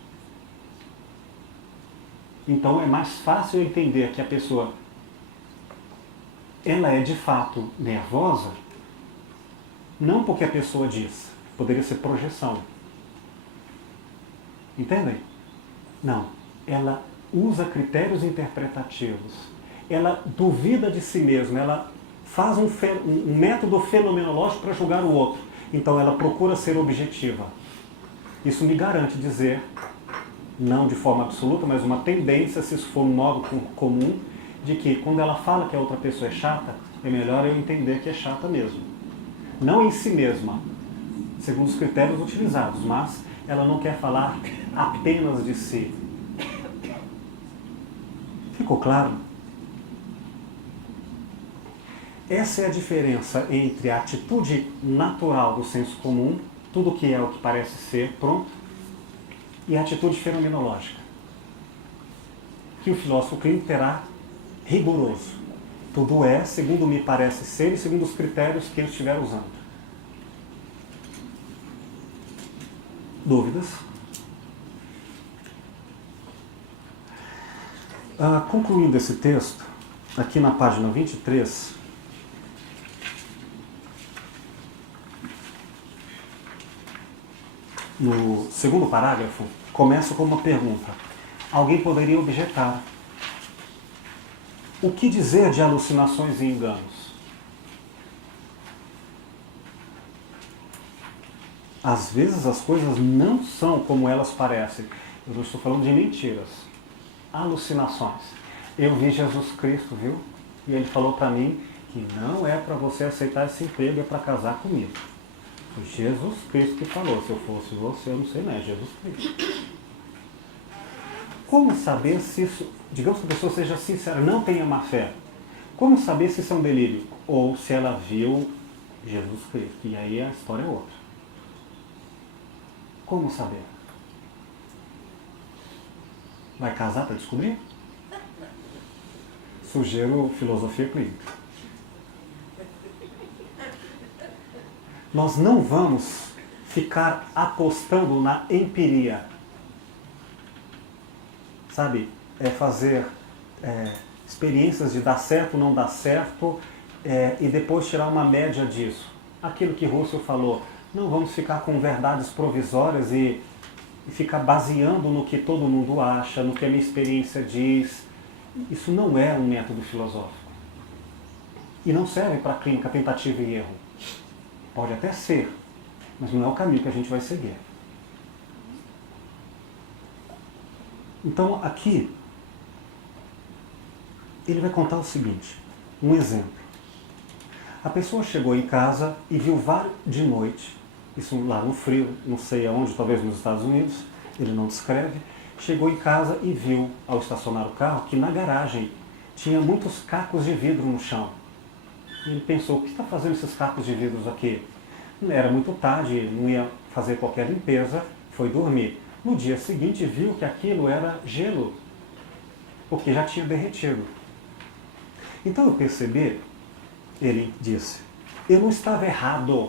Então é mais fácil eu entender que a pessoa, ela é de fato nervosa, não porque a pessoa diz, poderia ser projeção. Entendem? Não. Ela usa critérios interpretativos. Ela duvida de si mesma. Ela faz um método fenomenológico para julgar o outro. Então ela procura ser objetiva. Isso me garante dizer, não de forma absoluta, mas uma tendência, se isso for um modo comum, de que quando ela fala que a outra pessoa é chata, é melhor eu entender que é chata mesmo. Não em si mesma, segundo os critérios utilizados, mas ela não quer falar apenas de si. Ficou claro? Essa é a diferença entre a atitude natural do senso comum, tudo que é o que parece ser, pronto, e a atitude fenomenológica, que o filósofo clínico terá rigoroso. Tudo é segundo me parece ser e segundo os critérios que ele estiver usando. Dúvidas? Concluindo esse texto, aqui na página 23, no segundo parágrafo, começa com uma pergunta. Alguém poderia objetar: o que dizer de alucinações e enganos? Às vezes as coisas não são como elas parecem. Eu não estou falando de mentiras. Alucinações. Eu vi Jesus Cristo, viu? E ele falou para mim que não é para você aceitar esse emprego, é para casar comigo. Foi Jesus Cristo que falou. Se eu fosse você, eu não sei, não é Jesus Cristo. Como saber se isso... Digamos que a pessoa seja sincera, não tenha má fé. Como saber se isso é um delírio? Ou se ela viu Jesus Cristo? E aí a história é outra. Como saber? Vai casar para descobrir? Sugiro filosofia clínica. Nós não vamos ficar apostando na empiria. Sabe? Fazer experiências de dar certo, não dar certo, e depois tirar uma média disso. Aquilo que Russell falou, não vamos ficar com verdades provisórias e ficar baseando no que todo mundo acha, no que a minha experiência diz. Isso não é um método filosófico. E não serve para a clínica tentativa e erro. Pode até ser, mas não é o caminho que a gente vai seguir. Então, aqui, ele vai contar o seguinte, um exemplo. A pessoa chegou em casa e viu de noite, isso lá no frio, não sei aonde, talvez nos Estados Unidos, ele não descreve, chegou em casa e viu, ao estacionar o carro, que na garagem tinha muitos cacos de vidro no chão. E ele pensou, o que está fazendo esses cacos de vidro aqui? Era muito tarde, não ia fazer qualquer limpeza, foi dormir. No dia seguinte viu que aquilo era gelo, porque já tinha derretido. Então eu percebi, ele disse, eu não estava errado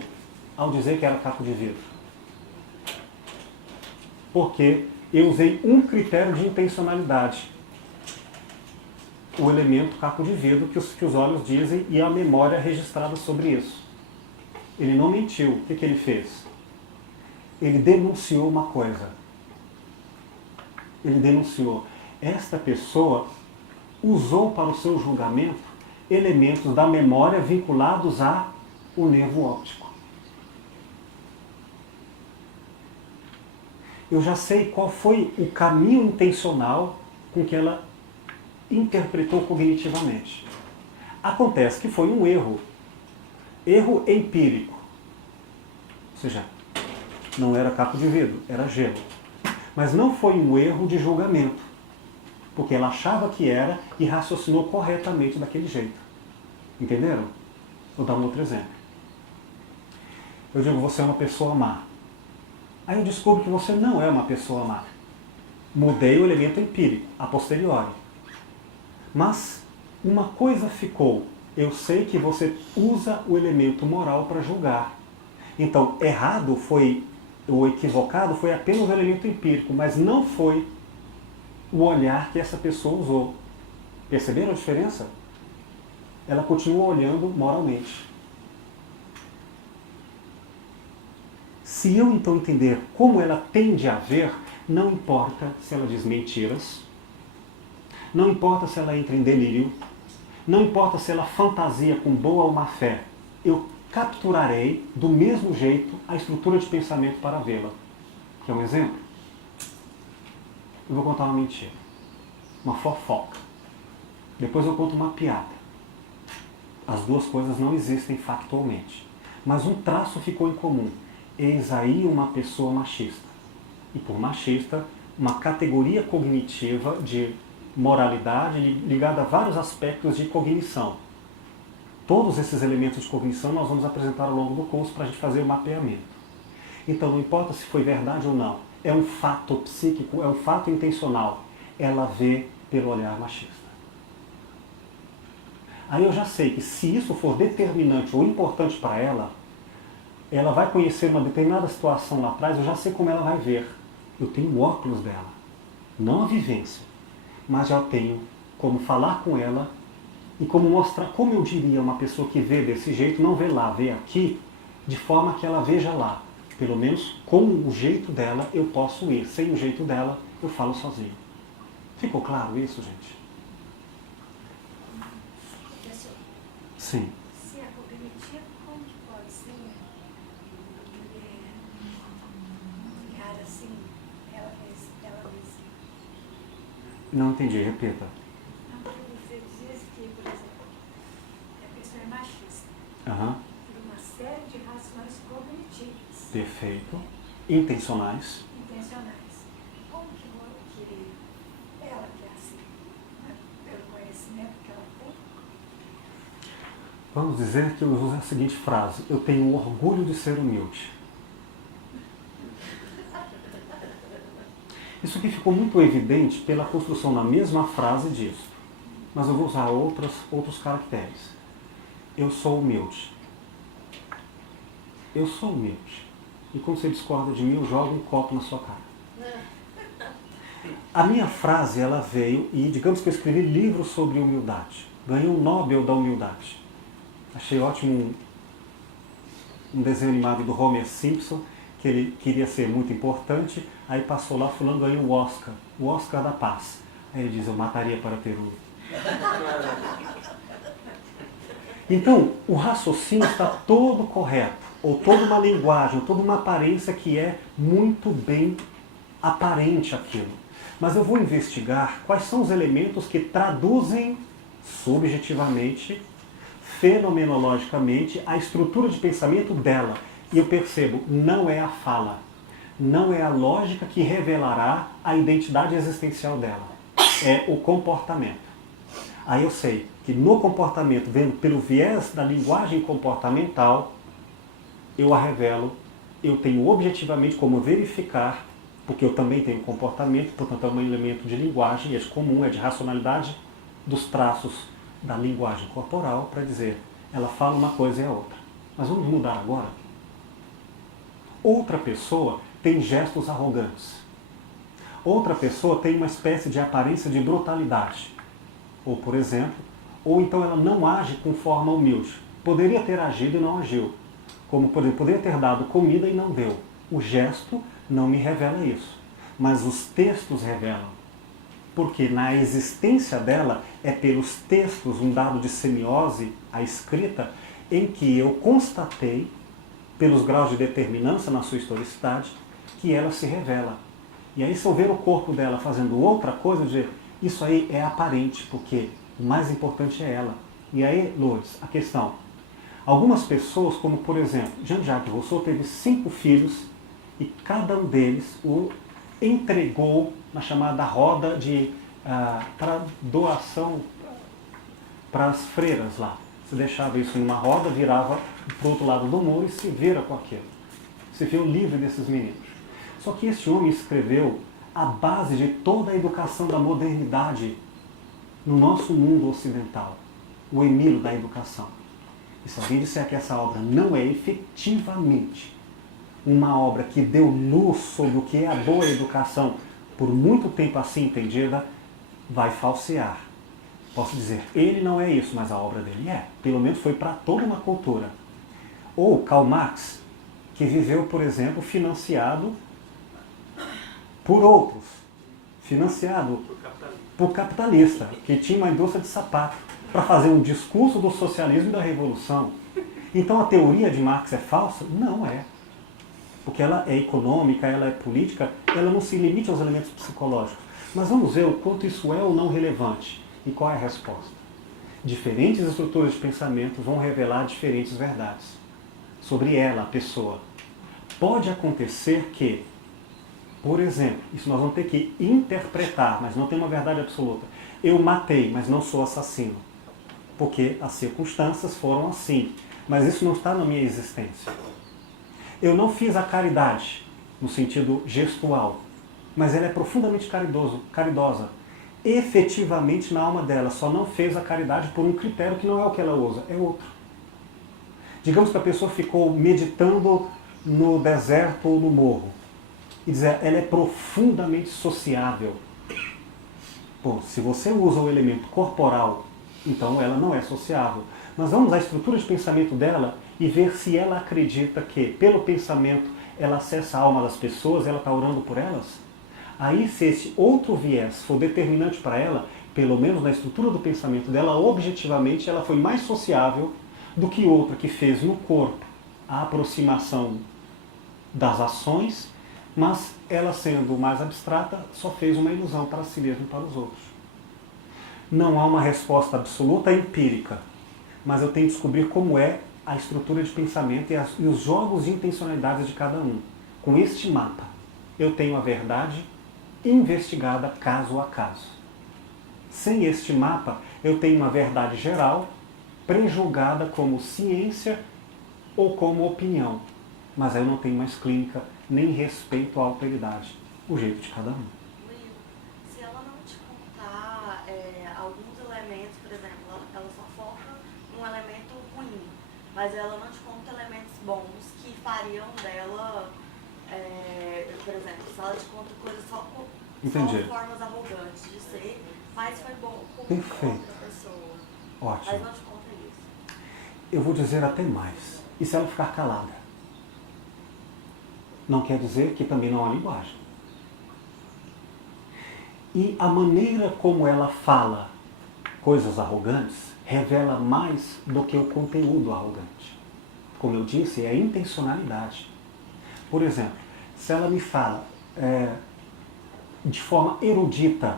ao dizer que era caco de vidro. Porque eu usei um critério de intencionalidade. O elemento caco de vidro que os olhos dizem e a memória registrada sobre isso. Ele não mentiu. O que ele fez? Ele denunciou uma coisa. Ele denunciou. Esta pessoa usou para o seu julgamento elementos da memória vinculados à o nervo óptico. Eu já sei qual foi o caminho intencional com que ela interpretou cognitivamente. Acontece que foi um erro empírico. Ou seja, não era caco de vidro, era gelo. Mas não foi um erro de julgamento, porque ela achava que era e raciocinou corretamente daquele jeito. Entenderam? Vou dar um outro exemplo. Eu digo, você é uma pessoa má. Aí eu descubro que você não é uma pessoa má. Mudei o elemento empírico, a posteriori. Mas uma coisa ficou. Eu sei que você usa o elemento moral para julgar. Então, errado foi, ou equivocado foi apenas o elemento empírico, mas não foi o olhar que essa pessoa usou. Perceberam a diferença? Ela continua olhando moralmente. Se eu então entender como ela tende a ver, não importa se ela diz mentiras, não importa se ela entra em delírio, não importa se ela fantasia com boa ou má fé, eu capturarei do mesmo jeito a estrutura de pensamento para vê-la. Quer um exemplo? Eu vou contar uma mentira, uma fofoca. Depois eu conto uma piada. As duas coisas não existem factualmente, mas um traço ficou em comum. Eis aí uma pessoa machista. E por machista, uma categoria cognitiva de moralidade ligada a vários aspectos de cognição. Todos esses elementos de cognição nós vamos apresentar ao longo do curso para a gente fazer o mapeamento. Então não importa se foi verdade ou não, é um fato psíquico, é um fato intencional. Ela vê pelo olhar machista. Aí eu já sei que se isso for determinante ou importante para ela, ela vai conhecer uma determinada situação lá atrás, eu já sei como ela vai ver. Eu tenho o óculos dela, não a vivência, mas já tenho como falar com ela e como mostrar, como eu diria uma pessoa que vê desse jeito, não vê lá, vê aqui, de forma que ela veja lá. Pelo menos com o jeito dela eu posso ir, sem o jeito dela eu falo sozinho. Ficou claro isso, gente? Professor, Sim. se a cognitiva, como que pode ser ligar assim, ela mesma? Não entendi, repita. Você diz que, por exemplo, a pessoa é machista, Aham. por uma série de razões cognitivas, Perfeito. Intencionais. intencionais. Como que ela que é assim, né, pelo conhecimento que ela tem? Vamos dizer que eu uso a seguinte frase: eu tenho orgulho de ser humilde. Isso aqui ficou muito evidente pela construção da mesma frase disso. Mas eu vou usar outros caracteres. Eu sou humilde. Eu sou humilde. E quando você discorda de mim, eu jogo um copo na sua cara. A minha frase, ela veio, e digamos que eu escrevi livros sobre humildade. Ganhei um Nobel da humildade. Achei ótimo um desenho animado do Homer Simpson, que ele queria ser muito importante, aí passou lá, fulano ganhou o Oscar da paz. Aí ele diz, eu mataria para ter um. Então, o raciocínio está todo correto, ou toda uma linguagem, ou toda uma aparência que é muito bem aparente aquilo. Mas eu vou investigar quais são os elementos que traduzem subjetivamente, fenomenologicamente, a estrutura de pensamento dela. E eu percebo, não é a fala, não é a lógica que revelará a identidade existencial dela. É o comportamento. Aí eu sei que no comportamento, vendo pelo viés da linguagem comportamental, eu a revelo, eu tenho objetivamente como verificar, porque eu também tenho comportamento, portanto é um elemento de linguagem, é comum, é de racionalidade dos traços da linguagem corporal, para dizer, ela fala uma coisa e a outra. Mas vamos mudar agora? Outra pessoa tem gestos arrogantes. Outra pessoa tem uma espécie de aparência de brutalidade. Ou, por exemplo, ou então ela não age com forma humilde. Poderia ter agido e não agiu. Como, por exemplo, poderia ter dado comida e não deu. O gesto não me revela isso. Mas os textos revelam. Porque na existência dela é pelos textos, um dado de semiose, a escrita, em que eu constatei, pelos graus de determinância na sua historicidade, que ela se revela. E aí, se eu ver o corpo dela fazendo outra coisa, eu dizer, isso aí é aparente, porque o mais importante é ela. E aí, Lourdes, a questão. Algumas pessoas, como por exemplo, Jean-Jacques Rousseau teve 5 filhos e cada um deles o entregou na chamada roda para doação para as freiras lá. Você deixava isso numa roda, virava para o outro lado do muro e se vira com aquilo. Você vê o livro desses meninos. Só que esse homem escreveu a base de toda a educação da modernidade no nosso mundo ocidental. O Emílio da educação. E se alguém disser que essa obra não é efetivamente uma obra que deu luz sobre o que é a boa educação, por muito tempo assim entendida, vai falsear. Posso dizer, ele não é isso, mas a obra dele é. Pelo menos foi para toda uma cultura. Ou Karl Marx, que viveu, por exemplo, financiado por outros. Financiado por capitalista, que tinha uma indústria de sapato, para fazer um discurso do socialismo e da revolução. Então a teoria de Marx é falsa? Não é. Porque ela é econômica, ela é política, ela não se limita aos elementos psicológicos. Mas vamos ver o quanto isso é ou não relevante. E qual é a resposta? Diferentes estruturas de pensamento vão revelar diferentes verdades sobre ela, a pessoa. Pode acontecer que, por exemplo, isso nós vamos ter que interpretar, mas não tem uma verdade absoluta. Eu matei, mas não sou assassino. Porque as circunstâncias foram assim. Mas isso não está na minha existência. Eu não fiz a caridade, no sentido gestual, mas ela é profundamente caridosa. Efetivamente na alma dela, só não fez a caridade por um critério que não é o que ela usa, é outro. Digamos que a pessoa ficou meditando no deserto ou no morro. E dizer, ela é profundamente sociável. Bom, se você usa o elemento corporal, então ela não é sociável. Mas vamos à estrutura de pensamento dela e ver se ela acredita que, pelo pensamento, ela acessa a alma das pessoas, ela está orando por elas. Aí, se esse outro viés for determinante para ela, pelo menos na estrutura do pensamento dela, objetivamente, ela foi mais sociável do que outra que fez no corpo a aproximação das ações, mas ela, sendo mais abstrata, só fez uma ilusão para si mesma e para os outros. Não há uma resposta absoluta empírica, mas eu tenho que descobrir como é a estrutura de pensamento e os jogos de intencionalidades de cada um. Com este mapa, eu tenho a verdade investigada caso a caso. Sem este mapa, eu tenho uma verdade geral, prejulgada como ciência ou como opinião. Mas aí eu não tenho mais clínica, nem respeito à alteridade. O jeito de cada um. Se ela não te contar alguns elementos, por exemplo, ela só foca num elemento ruim, mas ela não te conta elementos bons que fariam dela, por exemplo, se ela te conta coisas só formas arrogantes de ser, mas foi bom com outra pessoa. Ótimo. Mas não te conta isso. Eu vou dizer até mais. E se ela ficar calada? Não quer dizer que também não há linguagem. E a maneira como ela fala coisas arrogantes revela mais do que o conteúdo arrogante. Como eu disse, é a intencionalidade. Por exemplo, se ela me fala de forma erudita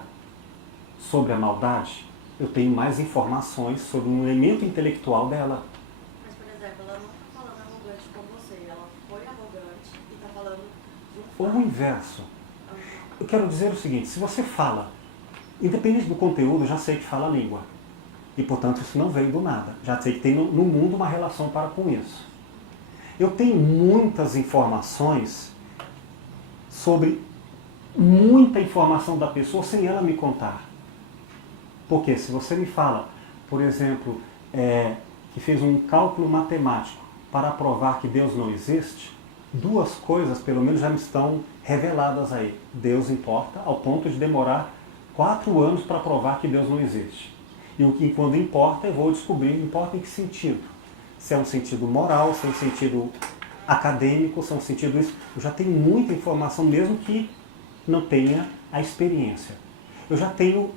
sobre a maldade, eu tenho mais informações sobre um elemento intelectual dela. Mas, por exemplo, ela não está falando arrogante com você, ela foi arrogante e está falando de um Ou o inverso. Eu quero dizer o seguinte, se você fala, independente do conteúdo, eu já sei que fala a língua. E, portanto, isso não veio do nada. Já sei que tem no mundo uma relação para com isso. Eu tenho muitas informações sobre muita informação da pessoa sem ela me contar. Porque se você me fala, por exemplo, que fez um cálculo matemático para provar que Deus não existe, duas coisas pelo menos já me estão reveladas aí. Deus importa ao ponto de demorar 4 anos para provar que Deus não existe. E o que quando importa, eu vou descobrir, importa em que sentido. Se é um sentido moral, se é um sentido acadêmico, se é um sentido isso. Eu já tenho muita informação, mesmo que não tenha a experiência. Eu já tenho,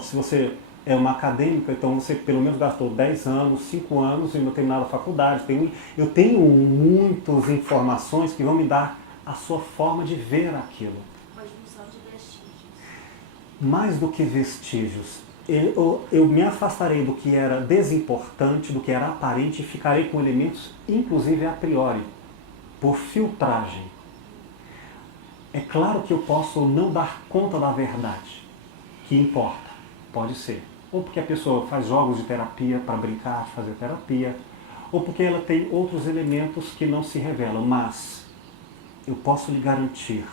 se você é uma acadêmica, então você pelo menos gastou 10 anos, 5 anos em uma determinada faculdade. Eu tenho muitas informações que vão me dar a sua forma de ver aquilo. Uma junção de vestígios. Mais do que vestígios, eu me afastarei do que era desimportante, do que era aparente, e ficarei com elementos, inclusive a priori, por filtragem. É claro que eu posso não dar conta da verdade, que importa, pode ser. Ou porque a pessoa faz jogos de terapia para brincar, fazer terapia, ou porque ela tem outros elementos que não se revelam, mas eu posso lhe garantir,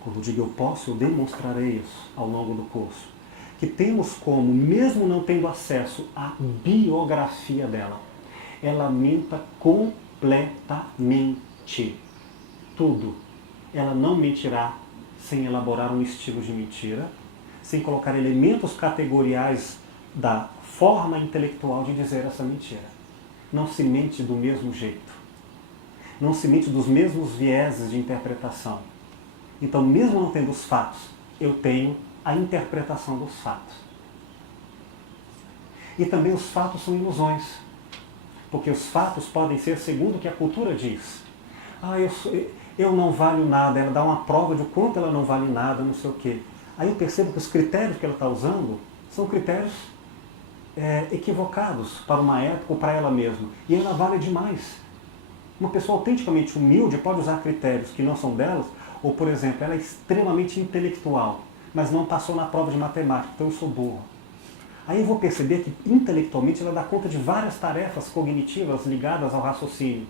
quando eu digo eu posso, eu demonstrarei isso ao longo do curso, que temos como, mesmo não tendo acesso à biografia dela, ela minta completamente tudo. Ela não mentirá sem elaborar um estilo de mentira, sem colocar elementos categoriais da forma intelectual de dizer essa mentira. Não se mente do mesmo jeito. Não se mente dos mesmos vieses de interpretação. Então, mesmo não tendo os fatos, eu tenho a interpretação dos fatos. E também os fatos são ilusões. Porque os fatos podem ser segundo o que a cultura diz. Eu não valho nada, ela dá uma prova de quanto ela não vale nada, não sei o quê. Aí eu percebo que os critérios que ela está usando são critérios equivocados para uma época ou para ela mesma. E ela vale demais. Uma pessoa autenticamente humilde pode usar critérios que não são delas, ou, por exemplo, ela é extremamente intelectual, mas não passou na prova de matemática, então eu sou burro. Aí eu vou perceber que intelectualmente ela dá conta de várias tarefas cognitivas ligadas ao raciocínio.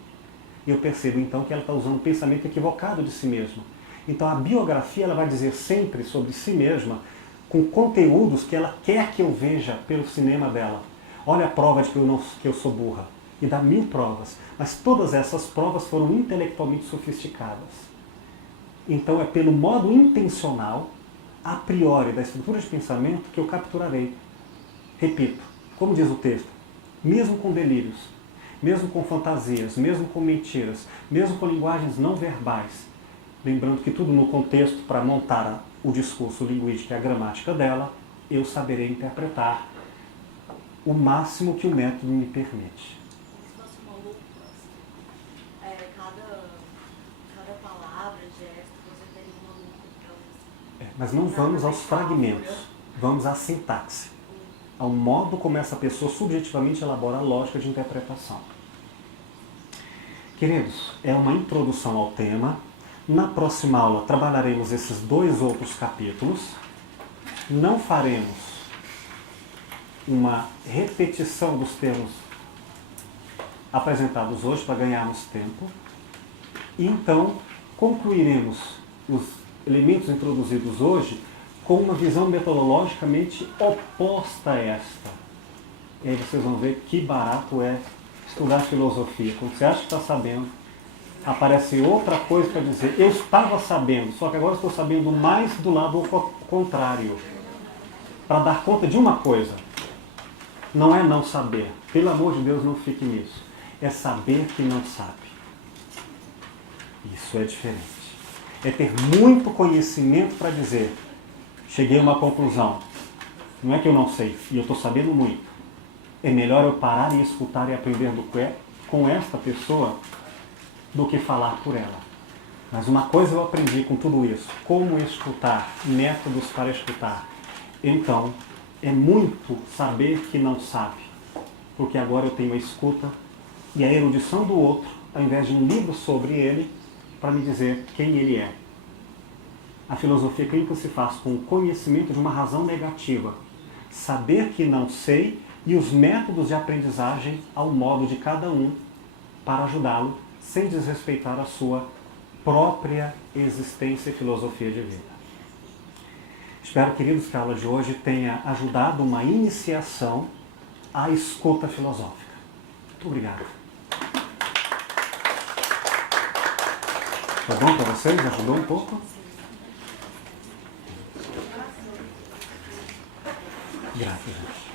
E eu percebo então que ela está usando um pensamento equivocado de si mesma. Então a biografia ela vai dizer sempre sobre si mesma com conteúdos que ela quer que eu veja pelo cinema dela. Olha a prova de que eu sou burra. E dá 1000 provas. Mas todas essas provas foram intelectualmente sofisticadas. Então é pelo modo intencional, a priori, da estrutura de pensamento que eu capturarei. Repito, como diz o texto, mesmo com delírios, mesmo com fantasias, mesmo com mentiras, mesmo com linguagens não verbais, lembrando que tudo no contexto para montar o discurso linguístico e a gramática dela, eu saberei interpretar o máximo que o método me permite. Como se fosse uma lupa, assim. Cada palavra, gesto, você teria uma lupa. Então, Mas não vamos aos fragmentos, vamos à sintaxe, ao modo como essa pessoa subjetivamente elabora a lógica de interpretação. Queridos, é uma introdução ao tema. Na próxima aula trabalharemos esses 2 outros capítulos. Não faremos uma repetição dos termos apresentados hoje para ganharmos tempo. E então concluiremos os elementos introduzidos hoje com uma visão metodologicamente oposta a esta. E aí vocês vão ver que barato é estudar filosofia. Quando você acha que está sabendo, aparece outra coisa para dizer, eu estava sabendo, só que agora estou sabendo mais do lado contrário. Para dar conta de uma coisa, não é não saber. Pelo amor de Deus, não fique nisso. É saber que não sabe. Isso é diferente. É ter muito conhecimento para dizer, cheguei a uma conclusão. Não é que eu não sei, e eu estou sabendo muito. É melhor eu parar e escutar e aprender com esta pessoa do que falar por ela. Mas uma coisa eu aprendi com tudo isso, como escutar, métodos para escutar. Então, é muito saber que não sabe, porque agora eu tenho a escuta e a erudição do outro, ao invés de um livro sobre ele, para me dizer quem ele é. A filosofia clínica se faz com o conhecimento de uma razão negativa, saber que não sei e os métodos de aprendizagem ao modo de cada um para ajudá-lo sem desrespeitar a sua própria existência e filosofia de vida. Espero, queridos, que a aula de hoje tenha ajudado uma iniciação à escuta filosófica. Muito obrigado. Foi bom para vocês? Ajudou um pouco? Graças, gente.